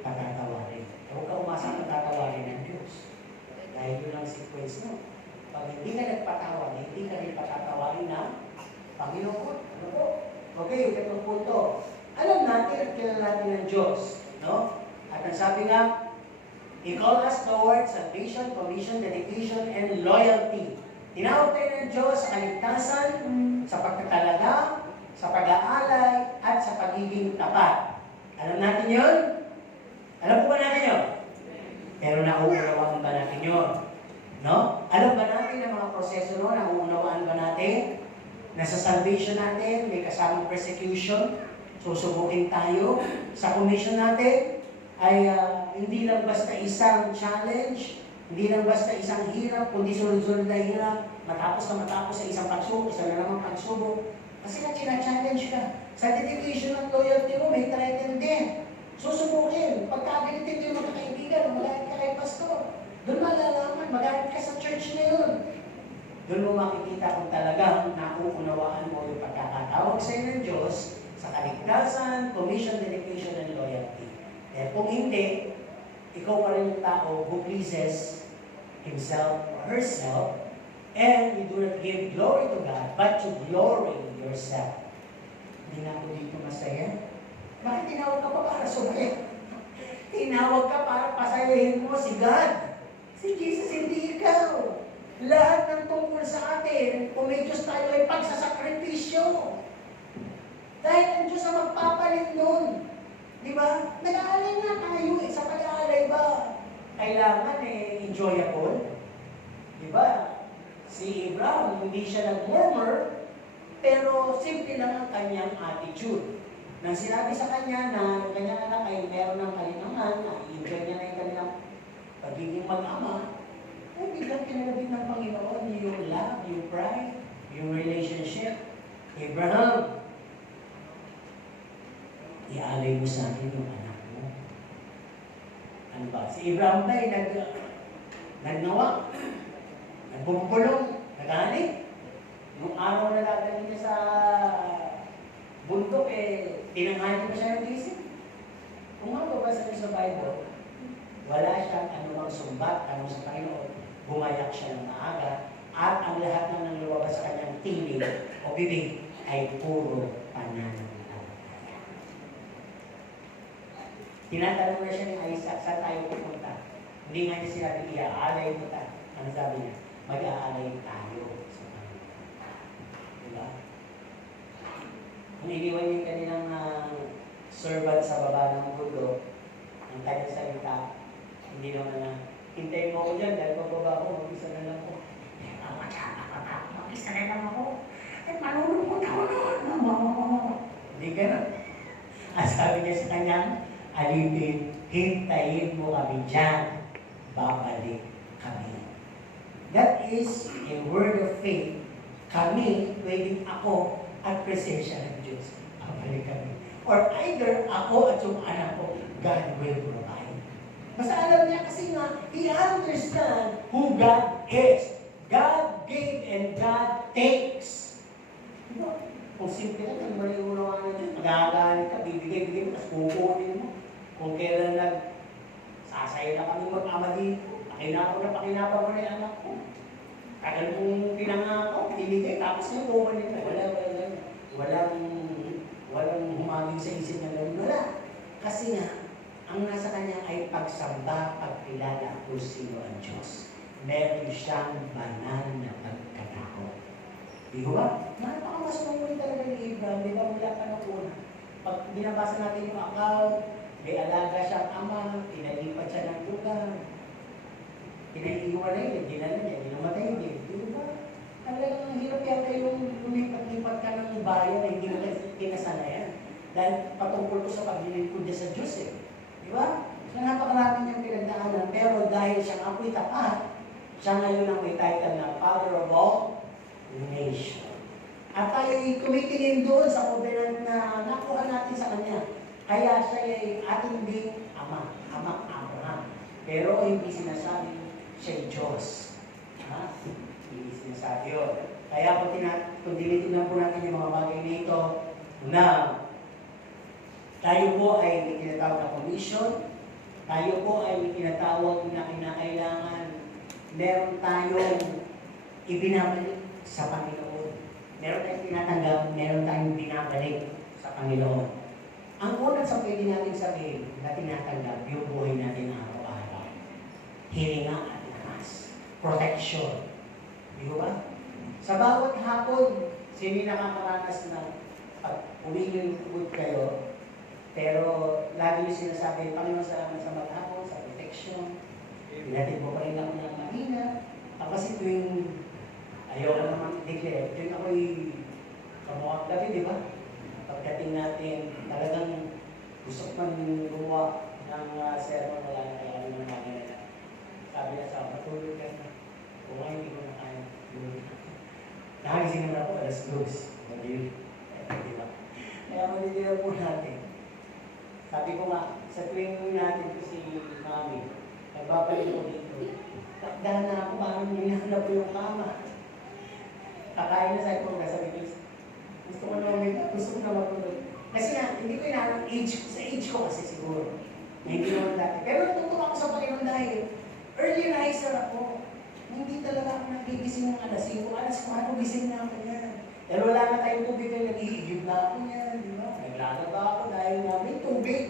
patatawarin. Huwag ka umasa ng tatawarin ng Diyos. Dahil yun ang sequence mo. Pag hindi ka nagpatawag, hindi ka rin patatawarin ng Panginoon. Ano po? Okay, itong punto. Alam natin at kilala natin ng Diyos. No? At ang sabi nga, He called us towards salvation, commission, dedication, and loyalty. Tinawag tayo ng Diyos sa kaligtasan, sa pagkatalaga, sa pag-aalay, at sa pagiging tapat. Alam natin yun? Alam po ba natin yun? Pero nauunawaan ba natin yun? No? Alam ba natin ang mga proseso nun? Nauunawaan ba natin? Nasa salvation natin, may kasamang persecution, susubukin tayo. Sa commission natin, ay hindi lang basta isang challenge, hindi lang basta isang hirap, kundi sunod-sunod na hirap, matapos sa isang pagsubok, isa na naman pagsubok. Kasi na-challenge ka. Sa dedication at loyalty mo, may threaten din. Susubukin. Pagka-galit hindi mo magkakaibigan, magalit ka kay pastor. Doon malalaman, magalit ka sa church na yun. Doon mo makikita kung talagang nauunawaan mo yung pagkakatawag sa iyo ng Diyos sa kaligtasan, commission, dedication, and loyalty. Eh kung hindi, ikaw pa rin yung tao who pleases himself or herself, and you do not give glory to God, but to glory yourself. Hindi na ako dito masaya. Bakit tinawag ka pa para sumaya? Tinawag ka para pasayahin mo si God. Si Jesus, hindi ikaw. Lahat ng tungkol sa atin, kung may Diyos tayo ay pagsasakripisyo. Dahil ang Diyos ang magpapalit nun. Di ba? Nag-aalay nga tayo eh. Sa pag-aalay ba? Kailangan enjoyable. Di ba? Si Abraham, hindi siya nag-murmur, pero simple lang ang kanyang attitude. Nang sinabi sa kanya na yung kanyang anak ay meron ng kalinangan, na-enjoy niya na yung kanilang pagiging mag-ama, ay biglang kinalabit ng Panginoon yung love, yung pride, yung relationship. Abraham, ialay mo sa akin yung anak mo. Ano ba? Si Abraham ba ay nagnawa, nagpupulong, nagalit. Nung araw na dadalhin niya sa bundok, tinanghali pa siya ng gising. Kung mababasa niyo sa Bible, wala siyang anumang sumbat, tanong sa Panginoon, bumayak siya ng maaga, at ang lahat ng nangyawabas sa kanyang tinig o bibig ay puro pananaw. Tinatanong na siya ni Isaac, saan tayo pupunta? Hindi nga niya sinabi, iaalay mo tayo. Ano sabi niya? Mag-aalay tayo sa Panginoon. Diba? Kung iniwan yung kanilang servant sa baba ng mundo, ang kanyang salita, hindi naman na, hintayin mo ko dyan, dahil pababa ko, mag-isa na lang ko. Mag-isa na lang ako. At malulungkot ako noon. Hindi ganun. Ang sabi niya sa kanyang, alipin, hintayin mo kami dyan, babalik kami. That is a word of faith. Kami, pwedeng ako at presensya ng Diyos. Babalik kami. Or either ako at yung anak ko, God will provide. Basta alam niya kasi nga, he understand who God is. God gave and God takes. Diba? Kung simple na, kung mali unawa na dyan, magagalit ka, bibigay-bigay mo, tapos kukunin mo. Kung kailan sasayo na kami mag-ama dito, pakinapa mo na yung anak ko. Tagal mong pinangako, binigay, tapos yung kukunin mo. Walang humaging sa isip na gano'n. Wala. Kasi nga, ang nasa kanya ay pagsamba, pagkilala kung sino ang Diyos. Meron siyang banal na pagkatakot. Di ba? Napakamas mamunin talaga ni Abraham. Di ba? Mula pa ng una. Pag binabasa natin yung account, may alaga siyang ama, pinalipat siya ng lugar. Pinaiiwan na yun, dinala niya, dinamatay din. Di ba? Talagang hirap yata yung lumipat-lipat ka ng bayan na hindi mo kinasanayan. Dahil patungkol ko sa paglilingkod niya sa Diyos eh. Di ba? So napakarami niyang pinagdaanan, pero dahil siyang apoy tapat, siya ngayon ang may title na Father of all Nation. At tayo'y tumitingin doon sa covenant na nakuha natin sa Kanya. Kaya siya ay ating ding Ama, Ama Abraham. Pero hindi sinasabi siya'y Diyos. Ha? Hindi sinasabi yun. Kaya kung dinitignan po natin yung mga bagay na ito, na tayo po ay may tinatawag na commission, tayo po ay may tinatawag na kinakailangan meron tayong ibinabalik sa Panginoon. Meron tayong tinatanggap, meron tayong binabalik sa Panginoon. Ang unang sa pwede natin sabihin na tinatanggap, yung buhay natin araw-araw. Hilinga at lakas. Protection. Di ba? Sa bawat hapon, sino nakakaranas na pag umingin kayo, pero lagi nyo sinasabi, Panginoon, salamat sa maghapon, sa protection. Pinatid mo pa rin ako ng mahina. Kasi tuwing ayaw ko naman i-declare, tuwing ako'y kamukhang gabi, di ba? Pagdating natin, talagang gusto ko man gumawa ng sermon, wala na kaya naman namin na. Sabi na sa matulog ka na. Kung nga hindi ko na kaya. Nakagising naman ako, alas 2. Di ba? Kaya manitira po natin. Sabi ko nga, sa tuwing natin ko si Mami, nagbabalik ko dito. Takdahan na ako, parang hinahanap ko yung kama. Kakain na sa ito, sabi ko, gusto ko na gusto ko na matulog. Kasi nga, hindi ko inaanong age, sa age ko kasi siguro. Na hindi naman dati. Pero natutuwa ako sa Panginoon dahil early riser ako. Hindi talaga ako nagigising ng alas 5. Alas 4, gising na ako yan. Pero wala na tayong tubig na nag-iigib na ako yan. Di ba? Naglalaba ako dahil nga may tubig.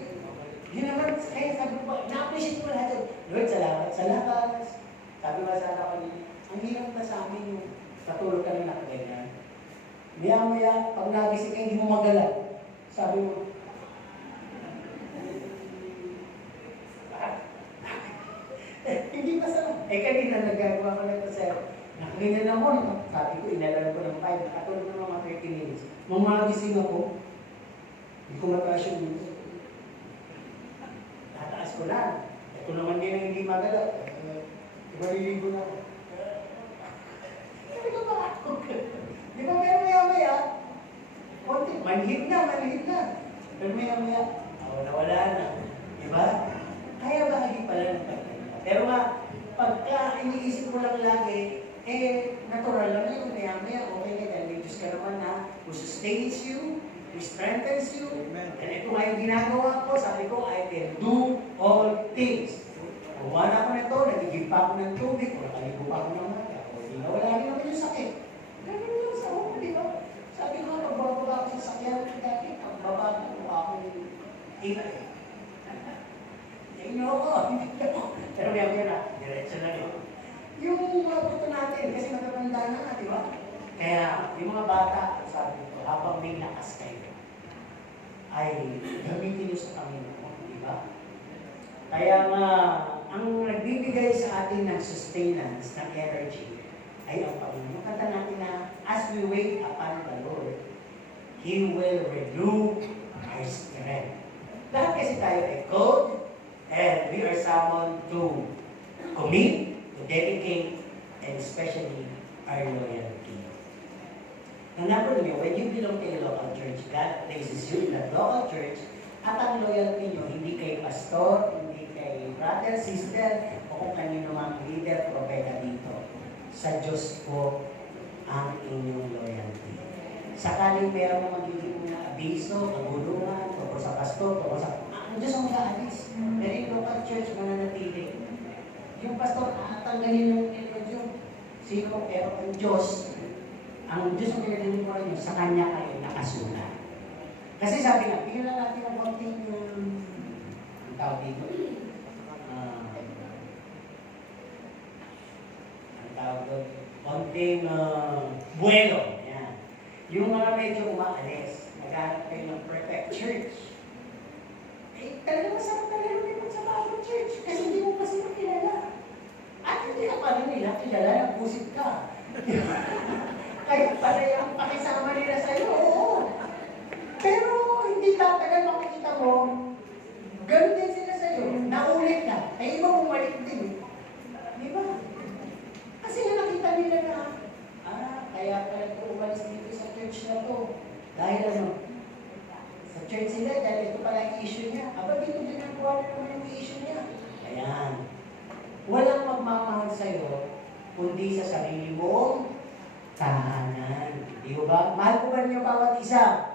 Yun naman, kaya sabi ko, na-appreciate ko lahat yun. Lord, salamat sa lakas. Sabi ko sa anak ko niya, ang hirap na sa amin yung katulog kami na kaganyan. Maya-maya, pag nagising ka, hindi mo magalang. Sabi mo, hindi pa sa kanina nagagawa ko na ito sir. Nakaganyan ako, sabi ko, inalam ko ng 5, nakatulog ng mga 30 minutes. Nung magising ako, hindi ko mataas yung dito. Tataas ko lang. Ito naman din ang hindi magalaw. Ibaliligo na ako. Sabi ko ba ako? Di ba maya-maya? Konti, manhid na. Pero maya-maya, nawala na. Di ba? Kaya bahagi pala ng pagkakas. Pero nga, pagka iniisip mo lang lagi, natural lang yun. Maya-maya, okay ka dahil may Diyos ka naman na who sustains you, who strengthens you. Amen. And ito nga yung ginagawa ko, sabi ko, I can do all things. Kumana ko na ito, nagigib pa ako ng tubig, o nakaligo pa ako ng mata, o hindi na wala rin naman yung sakit. Ganun lang sa ako, di ba? Sabi ko, pagbababa ako sa sakyan, dati, pagbaba ko ako yung ina eh. Tingnan ko, pero may na, diretso na yun. Yung mga puto natin, kasi matatanda na, di ba? Kaya, yung mga bata, sabi ko, habang may lakas kayo, ay gamitin nyo sa Panginoon, di ba? Kaya nga, ang nagbibigay sa atin ng sustenance, ng energy, ay ang Panginoon. Kanta natin na, as we wait upon the Lord, He will renew our strength. Lahat kasi tayo ay called, and we are summoned to commit, to dedicate, and especially our loyalty. And number two, when you belong to a local church, God places you in that local church, at ang loyalty nyo, hindi kay pastor, hindi kay brother, sister, o kung kanino mang leader, propeta dito. Sa Diyos po ang inyong loyalty. Sakaling meron na magiging abiso, kagulungan, tungkol sa pastor, tungkol sa... ang Diyos ang mag-aalis. Pero yung local church, mananatili. Yung pastor, tanggalin ng religion. Sino? Pero ang Diyos ang pinalilimuran nyo, sa Kanya kayo nakasulat. Kasi sabi nga, bigyan lang natin ang konting, ang tawag dito, ang tawag doon, konting buwelo. Ayan. Yung mga medyo umaalis, naghahanap kayo ng perfect church. Eh, talaga masarap talaga lumipot sa bagong church kasi hindi mo pa sila kilala. At hindi ka pa rin nila kilala, nagpusit ka. Kaya pala yung pakisama nila sa'yo, oo. Pero hindi tatagal makikita mo, ganun din sila sa'yo, naulit ka, ay iba bumalik din. Di ba? Kasi nakita nila na, kaya pala ito umalis dito sa church na to. Dahil ano, sa church sila, dahil ito pala yung issue niya. Aba, dito din ang kuha na naman yung issue niya. Ayan. Walang magmamahal sa'yo, kundi sa sarili mong tahanan. Di ba? Mahal ko ba niyo bawat isa?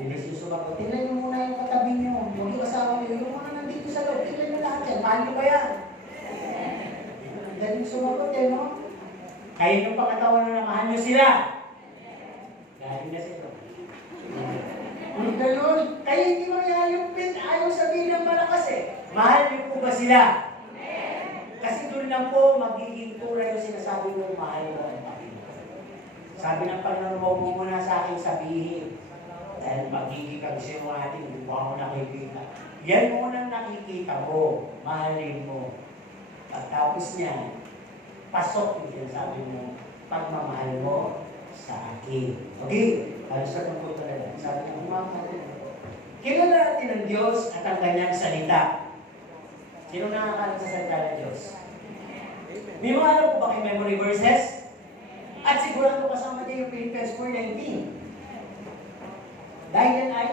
Bilis yung sumagot. Tingnan niyo muna yung katabi niyo. Yung kasama niyo. Yung mga nandito sa loob. Tingnan niyo lahat yan. Mahal niyo ba yan? Galing sumagot eh, no? Kayo yung pangatawan na mahal niyo sila. Galing na sila. Kung gano'n, kayo hindi magyayumpit. Ayaw sabihin ng malakas eh. Mahal niyo po ba sila? Kasi doon lang po magiging tura yung sinasabi mo, mahal mo ang Panginoon. Sabi ng Panginoon, huwag mo muna sa akin sabihin. Dahil magiging kang sinungaling, hindi mo ako nakikita. Yan munang nakikita mo, mahalin mo. Pagtapos niya, pasok yung sinasabi mo, pagmamahal mo sa akin. Okay? Halos na itong punto na lang. Sabi niya, umamahal mo. Kilala natin ang Diyos at ang kanyang salita. Sino nakakalam sa salita ng Diyos? May mga alam po ba kayo memory verses? At sigurado kasama din yung Philippians 4:19. Dahil yan ay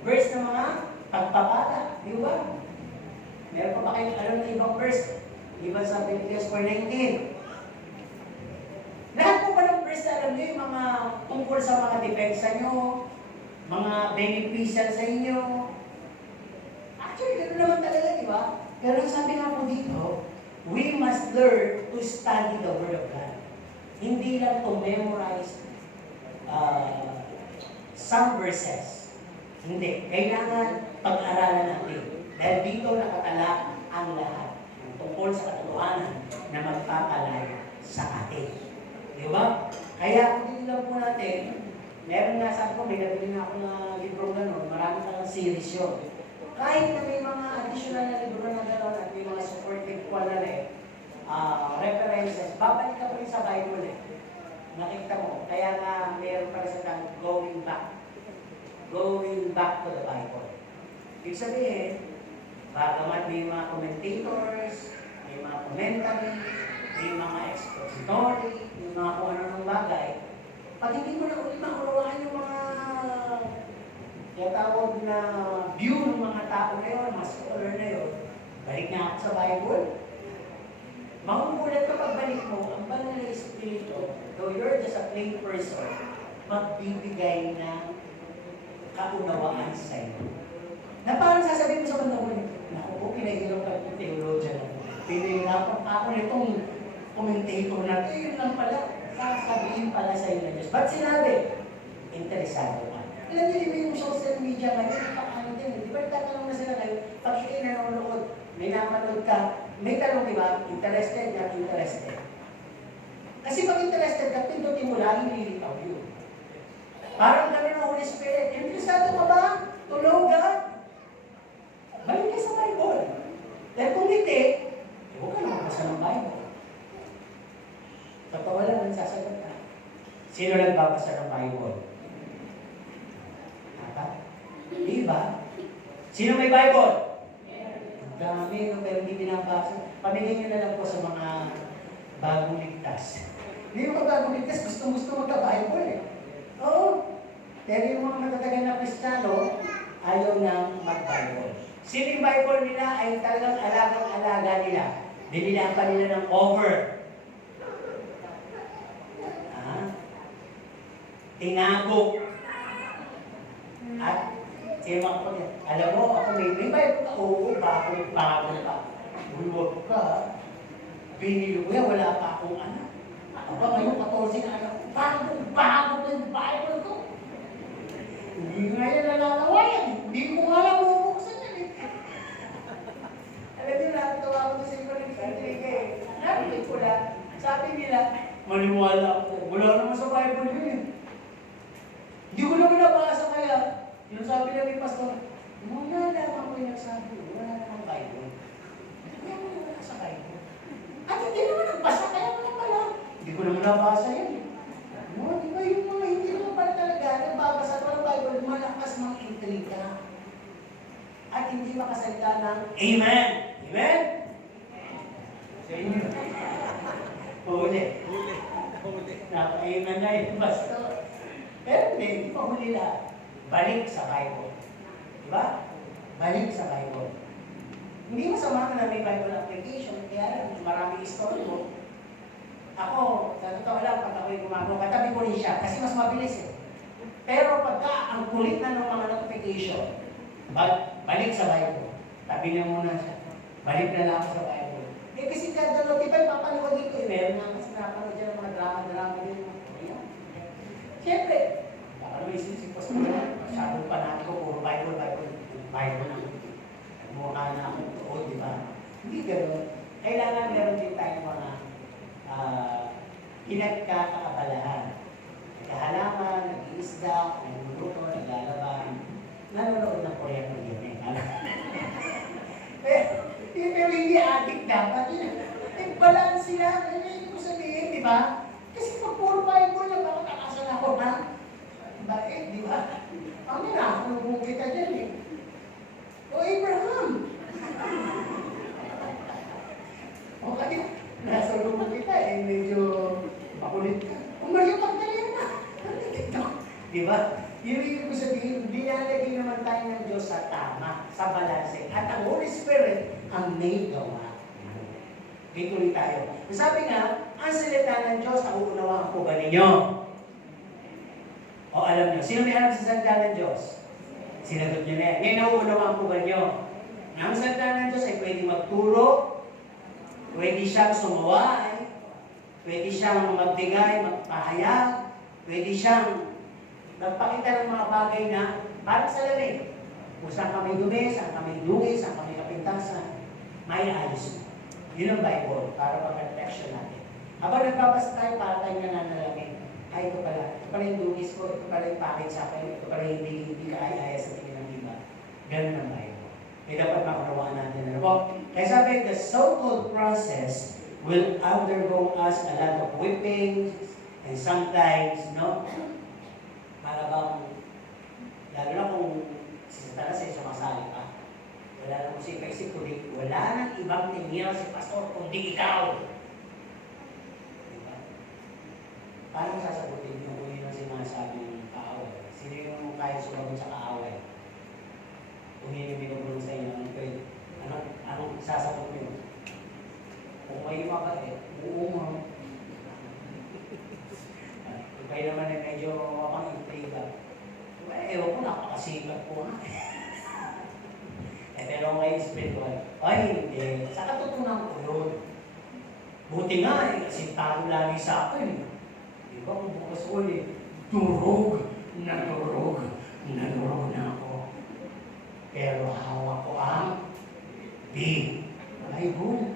verse ng mga pagpapala. Di ba? Meron pa ba kayong alam na ibang verse? Iba sa Philippians 4:19. Lahat po ba ng verse na alam nyo yung mga tungkol sa mga depensa nyo, mga beneficial sa inyo? Actually, gano'n naman talaga, di ba? Pero sabi nga po dito, we must learn to study the Word of God. Hindi lang to memorize some verses. Hindi. Kailangan pag-aralan natin. Dahil dito nakatala ang lahat ng tungkol sa katotohanan na magpapalaya sa atin. Di ba? Kaya kung lang po natin, meron nga sabi ko, may nabili na ako na libro gano'n, marami talang series yun. Kahit na may mga additional na libro na gano'n at may mga supportive ko na rin, references, babalik ka pa rin sa Bible eh. Nakita mo. Kaya nga mayroon pa rin sa tang going back. Going back to the Bible. Ibig sabihin, bagamat may mga commentators, may mga commentary, may mga expository, may mga kung ano-anong bagay, pag hindi mo na ulit maunawaan yung mga tawag na view ng mga tao na yun, mga scholar na yun, balik na ako sa Bible. Makukulat ka pagbalik mo, ang banal na Espiritu, though you're just a plain person, magbibigay ng kaunawaan sa iyo. Na parang sasabihin mo sa kanya mo, naku po, pinahirap ka ng theologian ako. Pinahirapan pa ako nitong commentator na, yun lang pala, sasabihin pala sa iyo na Diyos. Ba't sinabi? Interesado ka. Alam niyo, di ba yung social media ngayon, paano din, di ba tatanong na sila kayo, pag ikay nanonood, may napanood ka, may tanong, di ba? Interested, not interested. Kasi pag interested ka, pindutin mo lang, nililitaw yun. Parang gano'n ang Holy Spirit. Interesado ka ba? To know God? Balik ka sa Bible. Dahil kung hindi, huwag ka naman basa ng Bible. Totoo lang, nagsasagot ka. Sino nagbabasa ng Bible? Naka? Di ba? Sino may Bible? Dami, pero hindi binabasa. Pamigay nyo na lang po sa mga bagong ligtas. Hindi yung bagong ligtas, gusto magka-Bible eh. Oo. Pero yung mga matatagal na Kristiyano, ayaw nang mag-Bible. Sino yung Bible nila ay talagang alagang-alaga nila. Binilaan pa nila ng over. Tinagok. At siya mga kapatid, alam mo, ako may Bible ka, oo, bago ka. Huwag ka. Binili ko yan, wala pa akong anak. Aba, ngayon, 14 na anak ko. Bago ko yung Bible ko. Hindi nga yan nalalawayan. Hindi ko nga lang bubuksan yan eh. Alam niyo, nakatawa ko sa iba ng Enrique eh. Narinig ko lang, sabi nila, maniwala ako. Wala naman sa Bible yun eh. Hindi ko na binabasa kaya. Yung sabi na ni Pastor, wala naman ko yung nagsabi, wala naman Bible. Wala sa Bible. At hindi naman nagbasa, kaya wala pala. Hindi ko naman nabasa yan. No, di ba yung mga hindi naman pala talaga, nagbabasa ko ng Bible, malakas mga intriga. At hindi makasalita ng Amen. Amen? Sa inyo. Huli. Naka-amen na yun, Pastor. Pero hindi pa huli lang. Balik sa Bible. Diba? Balik sa Bible. Hindi masama na may Bible application, kaya maraming story mo. Ako, sa totoo lang, pag ako'y gumagawa, katabi ko rin siya, kasi mas mabilis eh. Pero pagka ang kulit na ng mga notification, balik sa Bible. Tabi niya muna siya. Balik na lang ako sa Bible. Eh kasi kada notify, papanood dito eh. Meron nga kasi napanood dyan ng mga drama din. Siyempre, baka naman isip ko sa mga masyadong panati ko, puro Bible na. Mukha na akong tuod, di ba? Hindi gano'n. Kailangan meron din tayong mga pinagkakaabalahan. Nagkahalaman, nag-iisda, nagluluto, naglalaban, nanonood ng Korean yun eh. Pero hindi addict dapat yun. Nag-balance sila. Hindi ko sabihin, di ba? Kasi pag puro Bible lang, bakit akasan ako na? Bakit, di ba? Ang nakakulubong kita dyan eh. O Abraham! O kaya, nasa lubong kita eh, medyo makulit ka. O Maria Magdalena! Di ba? Yung ibig ko sabihin, binalagay naman tayo ng Diyos sa tama, sa balanse. At ang Holy Spirit ang may gawa. Tuloy tayo. Sabi nga, ang salita ng Diyos, nauunawaan ko ba ninyo? O alam nyo, sino may alam sa salita ng Diyos? Sinagot nyo na yan. Ngayon, nauunawaan ko ba nyo? Ang salita ng Diyos ay pwede magturo, pwede siyang sumuway, pwede siyang magbigay, magpahayag, pwede siyang magpakita ng mga bagay na parang sa lamig. Kung saan kami dumi, saan kami lugi, saan kami kapintasan, may ayos mo. Yun ang Bible, para pag-reflection natin. Habang nagbabasa tayo, para tayo nananalamin. Ay, ito pala yung dugis ko, ito pala yung package sa akin, ito pala yung hindi kaaya-aya sa tingin ng iba. Ganun ang Bible. Kaya dapat makunawaan natin. Ano po? Kaya sabi, the so-called process will undergo us a lot of whippings, and sometimes, no? Para bang, lalo na kung si Satanas ay sumasali pa. Wala na kung isip kundi wala nang ibang tinira si pastor kundi ikaw. Diba? Paano sasagutin nyo kung yun ang sinasabi ng kaaway? Sino yung kaya sumagot sa kaaway? Kung yun yung binubulong sa inyo, anong sasagot nyo? Kung may mabait, oo mo. Kung kayo naman ay medyo mapang intriga, ewan ko, napakasikat ko nga. Pero may spiritual, ay hindi. Sa katutunan ko yun. Buti nga eh, kasi talo lagi sa akin. Di ba kung bukas ulit, durog na ako. Pero hawak ko ang big. Ay, good.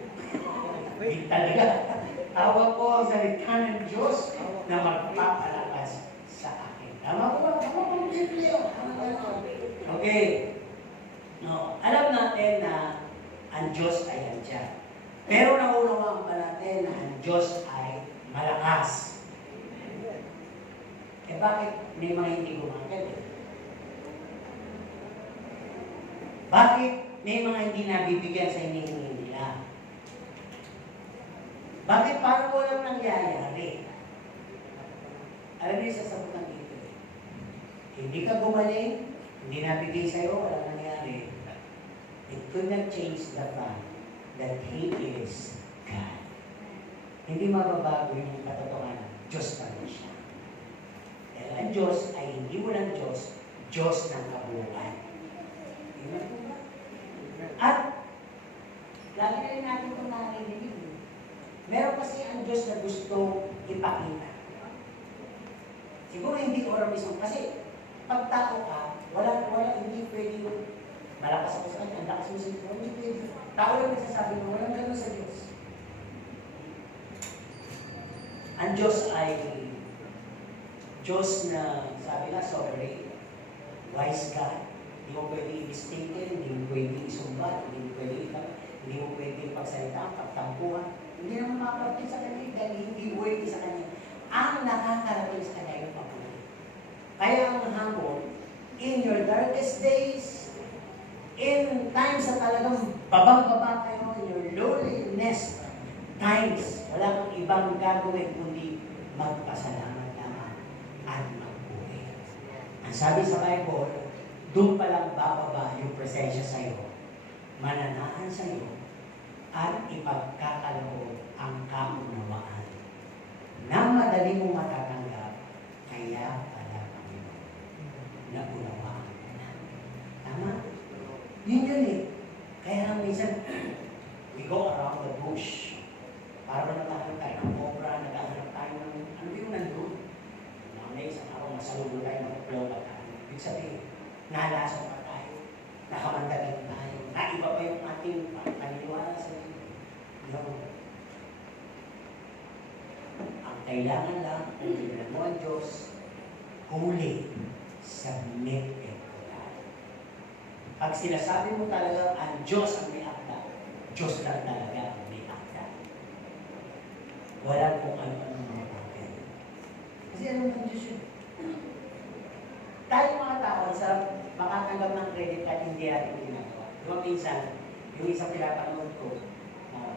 Big talaga. Hawak ko ang salita ng Diyos na magpapalakas sa akin. Tama ko ba? Tama ko ang Biblia. Okay. No, alam natin na ang Diyos ay andyan. Pero naunawaan pa natin na ang Diyos ay malakas. Eh bakit may mga hindi gumagalaw? Bakit may mga hindi nabibigyan sa hinihingi nila? Bakit parang walang nangyayari? Alam niyo, sasagutan dito. Hindi ka gumaling, hindi nabigay sa'yo, walang nangyari. It could not change the fact that He is God. Hindi mababago yung katotohanan. Diyos pa rin siya. Dahil ang Diyos ay hindi walang Diyos, Diyos ng kabuuan. Tingnan po ba? At, lagi na rin natin itong narinig. Meron kasi ang Diyos na gusto ipakita. Siguro hindi oral mismo. Kasi, pag tao ka, hindi pwede yung malakas ako sa kanya, ang lakas mo sa ito, hindi pwede. Tao lang nagsasabi mo, walang ganun sa Diyos. Ang Diyos ay Diyos na, sabi nga, sovereign, wise God. Hindi mo pwede i-mistaken, hindi mo pwede isumbat, hindi mo pwede ipagsalita, pagtampuhan. Hindi naman makakarating sa kanya dahil hindi worthy sa kanya. Ang nakakarating sa kanya yung mabuti. Kaya ang hamon, in your darkest days, in times na talagang babang-baba kayo, in your loneliness times, wala kang ibang gagawin kundi magpasalamat lamang at magbuhay. Ang sabi sa Bible, doon palang bababa yung presensya sa iyo, mananahan sa iyo, at ipagkakaloob ang kaunawaan na madali mong matatanggap, kaya pala Panginoon, naunawaan mo na. Tama? Yun eh. Kaya lang minsan, we go around the bush. Para naghahanap tayo ng obra, naghahanap tayo ng, ano yung nandun? May isang araw, masalubo tayo, mag-flow pa tayo. Ibig sabihin, nalasok pa tayo, nakamandagan tayo, naiba pa yung ating paniniwala sa iyo. Ang kailangan lang, kung tignan mo ang Diyos, huli, submit it to God. Pag sinasabi mo talaga ang Diyos ang may akda, Diyos lang talaga ang may akda. Wala kung ano-ano mga bagay. Kasi ano ng Diyos yun? Tayo mga tao, sa makatanggap ng credit card, hindi natin ginagawa. Diba minsan, yung isang pinapanood ko,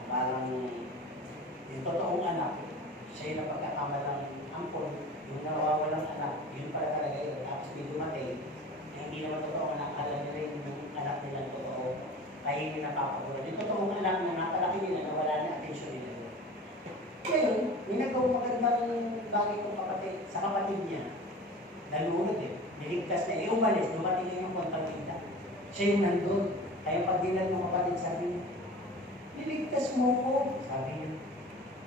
parang yung totoong anak, siya yung napagkakamalang angkon, yung nawawalang anak, yun pala talaga yun. Tapos may dumating, na hindi naman totoong anak, alam nila yung anak nila totoo, kaya yung napapagulat. Yung totoong anak na napalaki nila, nawala na atensyon nila. Ngayon, may nagawang magandang bagay kong kapatid, sa kapatid niya, nalunod niligtas na, umalis, dumating na yung kontrabida. Siya yung nandun. Kaya pag dinan mo kapatid, sabi niya, niligtas mo ko. Sabi niya,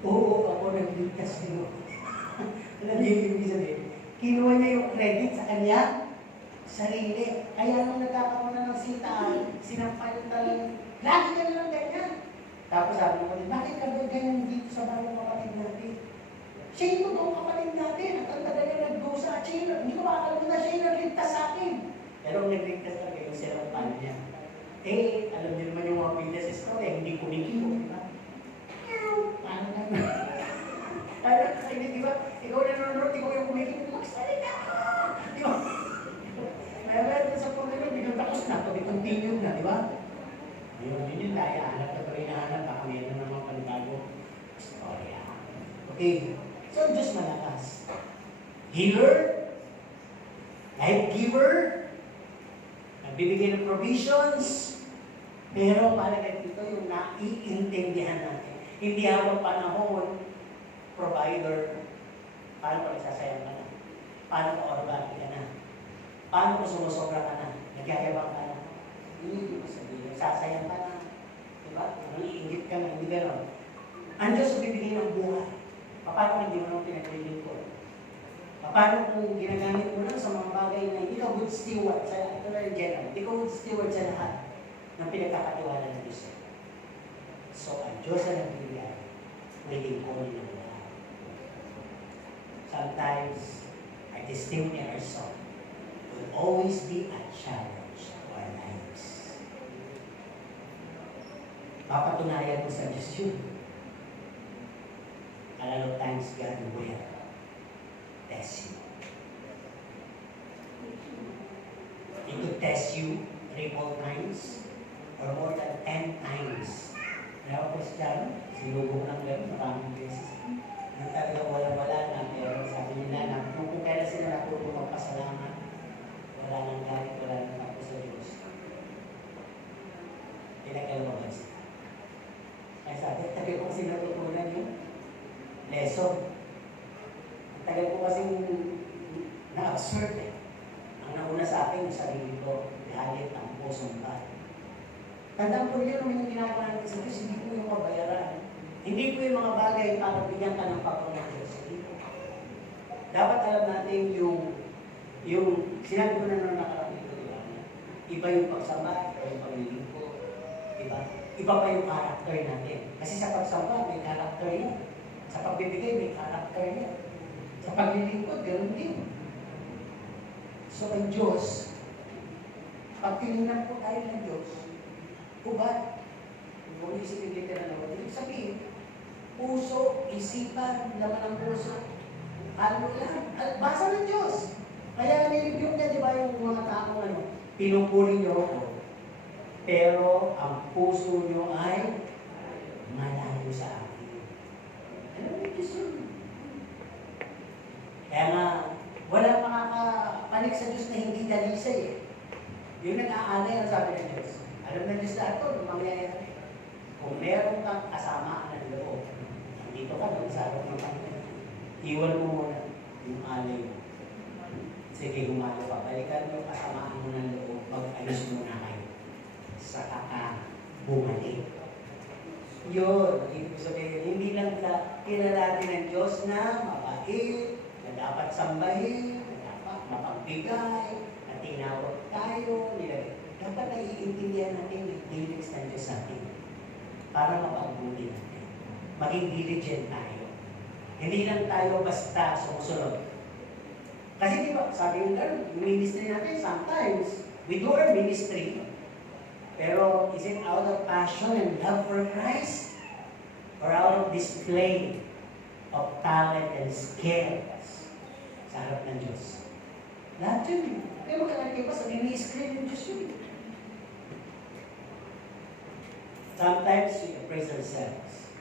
oo, ako nagligtas niyo. Alam niyo yung ibig sabihin? Kinuha niya yung credit sa kanya, sarili. Kaya nung nagkakaroon na ng sitaan, sinampal talagang, lagi ka lang ganyan. Tapos sabi mo, bakit ka ba ganyan dito sa bagong kapatid natin? Siya yung totoong kapatid natin. At ang tagal niya nag-go sa achieve. Hindi ko makakalimutan siya yung nagligtas sa akin. Pero ang nagligtas talaga yung sinampal niya. Eh, alam niyo naman yung mga business story, hindi kumikilo, di ba? Paano na? Ano, di ba? Ikaw na nanonood, ikaw yung kumikilo, magsalita ka! Di ba? Meron sa problema, biglang tapos na, to be continued na, di ba? Yun yung tayo, hanap na pala hinahanap, baka meron na naman panibago. Storya. Okay, so Diyos malakas. Healer, life giver, nagbibigay ng provisions, pero palagay dito yung naiintindihan natin. Hindi habang panahon, provider, paano pa nagsasayang ka na? Paano pa organ ka na? Paano pa sumusobra ka na? Nagyayabang ka na? Hindi ko sabihin, nagsasayang ka na. Diba? Nang-iingit ka na, hindi gano'n. Ang Diyos bibigay ng buhay. Paano hindi mo nang pinag-reading ko? Paano kung ginagamit mo lang sa mga bagay na hindi ka good steward sa ito na yung general, hindi ka good steward sa lahat ng pinagkakatiwala ng Diyos. So, ang Diyos na nagbibigay, pwedeng kunin ng lahat. Sometimes, our testimony and our song will always be a challenge to our lives. Papatunayan mo sa Diyos yun. A lot of times, God will test you. It could test you 3 times or more than 10 times. Kaya ko siya, sinubok lang gano'n, maraming beses. Nang talaga wala-wala na, pero sabi nila na kung kailan sila natutong magpasalamat, kasi natutunan yung lesson. Ang tagal ko kasing na-absurd eh. Ang nauna sa akin, yung sarili ko, galit ang pusong ba. Tandaan ko yun, yung ginagawa natin sa Diyos, hindi ko yung mabayaran. Hindi ko yung mga bagay para bigyan ka ng pagkaw ng Diyos. Dapat alam natin yung sinabi ko na nung nakarang dito, diba? Iba yung pagsamba, iba yung paglilingkod, diba? Iba pa yung karakter natin. Kasi sa pagsamba, may karakter yan. Sa pagbibigay, may karakter yan. Sa paglilingkod, ganoon din. So, ang Diyos, pag tinignan po tayo ng Diyos, hubad, kung isipin literal na ibig sabihin, puso, isipan, laman ng puso, ano lang, basa ng Diyos. Kaya nilibiyok niya, di ba, yung mga taong pinupuri niyo ako, pero ang puso niyo ay malayo sa akin. Ano yung Diyos yun? Kaya nga, wala makakapanik sa Diyos na hindi dalisay eh. Yung nag-aanay ang sabi ng Diyos. Alam ng Diyos lahat ito, mangyayari. Kung meron kang kasamaan ng loob, dito ka, mag-sarap ng Panginoon. Iwan mo muna yung alay mo. Sige, gumalo ka. Balikan mo yung kasamaan mo ng loob. Mag-ayos muna kayo. Saka ka bumalik. Yun. Ibig sabihin, hindi lang kinalati ng Diyos na mabait, na dapat sambahin, na dapat mapagbigay, na tinawag tayo, nilagay. Dapat naiintindihan natin yung lyrics ng Diyos sa atin para mapagbuti natin. Maging diligent tayo. Hindi lang tayo basta sumusunod. Kasi di ba, sabi yung gano'n, yung ministry natin, sometimes, we do our ministry, pero is it out of passion and love for Christ? Or out of display of talent and skills sa harap ng Diyos? Lahat yun. Kaya magkakakit pa sa ini-screen yung Diyos yun. Sometimes, we praise ourselves.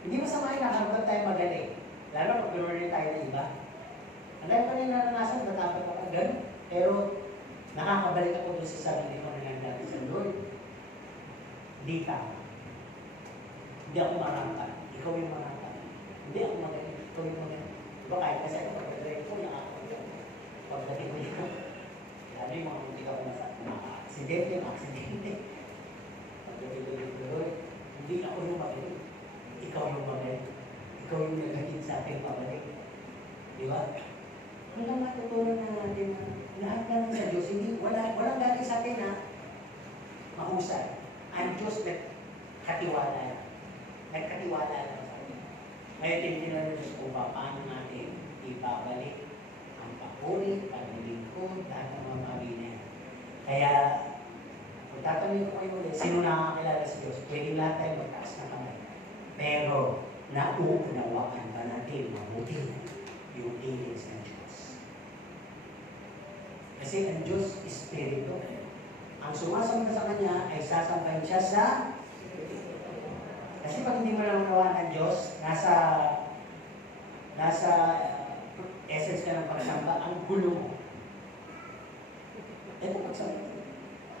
Hindi masama yung nakarapat tayo magaling. Lalo pag gano'n tayo ng iba. Ang dahil pa rin naranasan, natapat ako gano'n. Pero, nakakabalik ako doon sa sarili ko na nangyari sa Lord. Hindi tama. Hindi ako marangkat. Ikaw yung marangkat. Hindi ako magaling. Ikaw yung magaling. Diba kahit kasi ako pag-drive ko, nakakabalik. Pagdating ko yun. Lalo yung mga muntik ako nasa aksidente. Pagdating ko yun, Lord, hindi ako yung magaling. Ikaw yung magaling. Ikaw yung naghatid sa ating pabalik. Di ba? Hanggang matutunan na natin na lahat lang sa Diyos, hindi, walang galing sa atin na mahusay. Ang Diyos nagkatiwala. Nagkatiwala lang sa atin. Ngayon, tinitingnan ng Diyos kung paano natin ibabalik ang papuri, paglilingkod, at ang mga pamilya. Kaya, kung tatanungin ko kayo ulit, sino nakakakilala sa Diyos? Pwede lahat tayo magtaas na kamay. Pero, nauunawaan ba natin mabuti yung feelings ng Diyos? Kasi ang Diyos, Espiritu. Ang sumasamba sa Kanya ay sasambahin siya sa kasi pag hindi mo lang unawaan ang Diyos, nasa essence ka ng pagsamba, ang gulo mo. Ito pagsamba.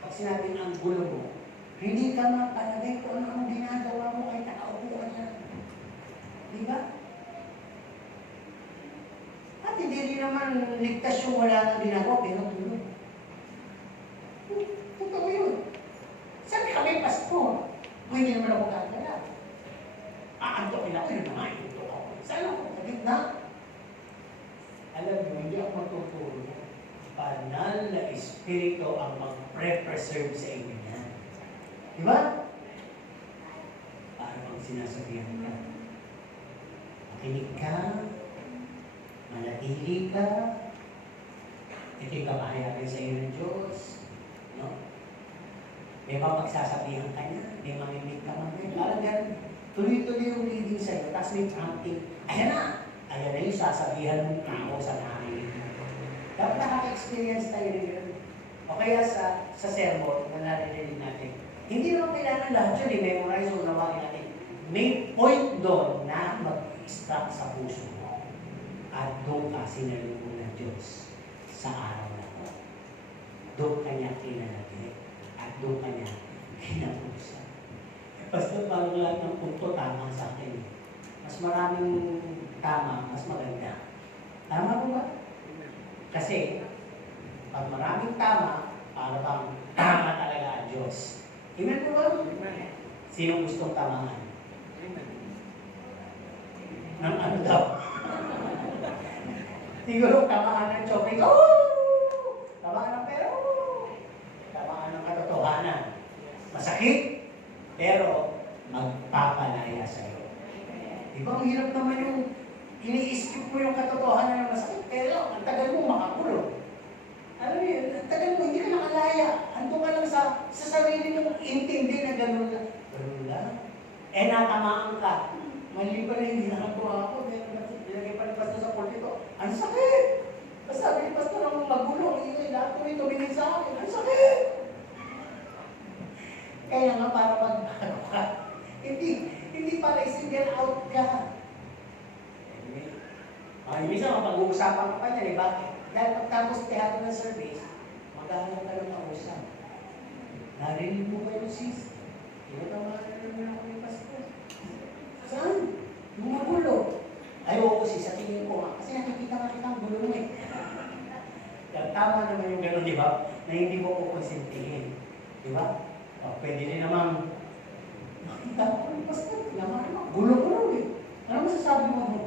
Pag sinabing ang gulo mo, hindi ka mapalagay kung ano ang ginagawa mo ay nakaupo ka niya. Di ba? At hindi rin naman ligtas yung wala nang ginagawa, pero tulog. Totoo yun. Sabi kami, Pasko, hindi naman ako gagala. Aantokin ako, yun naman, ito ako. Saan ako? Sa gitna? Alam mo, hindi ako matutulog. Banal na Espiritu ang mag-preserve sa inyo yan. Di ba? Para pag sinasabihan ka, makinig ka, manatili ka, ito'y kapahayagan sa iyo ng Diyos. No? May mapagsasabihan ka niya, may mamimig ka man. Parang ganun, tuloy-tuloy yung leading sa'yo, tapos may prompting, ayan na yung sasabihan mong tao sa nakikinig mo. Dapat nakaka-experience tayo rin yun. O kaya sa sermon, na narinig natin, hindi naman kailangan lahat yun, i-memorize o nawain natin. May point doon na mag-stop sa puso mo. At doon ka sinalubong ng Diyos sa araw na ito. Doon ka niya kinalagay at doon ka niya kinapusan. Basta parang lahat ng punto tama sa akin. Mas maraming tama, mas maganda. Tama po ba? Kasi, pag maraming tama, para bang tama talaga ang Diyos. Amen po ba? Sino gustong tamaan? Ng ano daw? Siguro tamaan ng shopping. Oh! Tamaan ng pera. Oh! Tamaan ng katotohanan. Masakit, pero magpapalaya sa'yo. Di ba ang hirap naman yung ini-skip mo yung katotohanan ng masakit, pero ang tagal mo makakulong. Alam mo yun, ang tagal mo, hindi ka nakalaya. Ando ka lang sa sarili mong intindi na gano'n lang. Gano'n lang. Eh, natamaan ka. Mali pa na hindi nakakuha ako. Nilagay pa ni Pastor sa pulpito. Ang sakit! Sabi ni Pastor, ang magulong. Lahat ko rin tumingin sa akin. Ang sakit! Kaya nga para magbago ka. Hindi para i-single out ka. Minsan mapag-uusapan ka pa niya, bakit? Dahil pagtapos teatro ng service, maghahanap ka ng kausap. Narinig mo ba yung sis? Tinatawanan naman ako ni Pastor. Saan? Yung magulo. Ayoko sis, sa tingin ko nga. Kasi nakikita nga kita ang gulo mo eh. Tama naman yung gano'n, di ba? Na hindi mo kukonsintihin. Di ba? Pwede rin naman, nakita ko ni Pastor, naman ako. Gulo ko rin eh. Ano masasabi mo mo?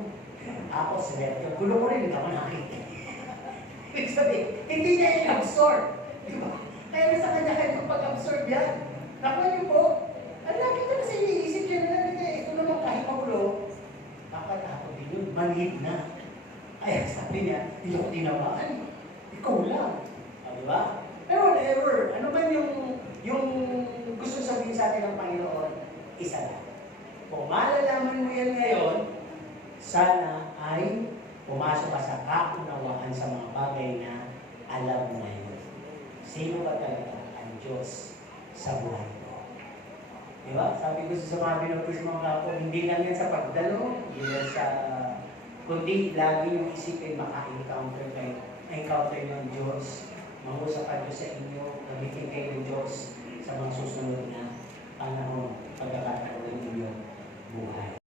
Ako, Sir, gulo ko rin, hindi ako nakita. Ibig sabihin, hindi niya in-absorb. Di ba? Kaya nasa kanya kayo pag-absorb yan. Nakuha niyo po, ang laki ko na sa iniisip niya na ito naman kahit magulo, dapat ako din yun, manhid na. Kaya sabi niya, hindi ako tinamaan. Ikaw lang. Di ba? Pero whatever, ano man yung gusto sabihin sa atin ng Panginoon, isa lang. Kung malalaman mo yan ngayon, sana ay pumasok ka sa kaunawaan sa mga bagay na alam mo ngayon. Sino ba talaga ang Diyos sa buhay mo? Diba? Sabi ko sa mga binupis mga kapo, hindi lang yan sa pagdalo, hindi lang sa, kundi lagi yung isipin maka-encounter nyo ang Diyos, mangusap ang Diyos sa inyo, gamitin kayo ng Diyos sa mga susunod na panahon, pagkakataon ng inyong buhay.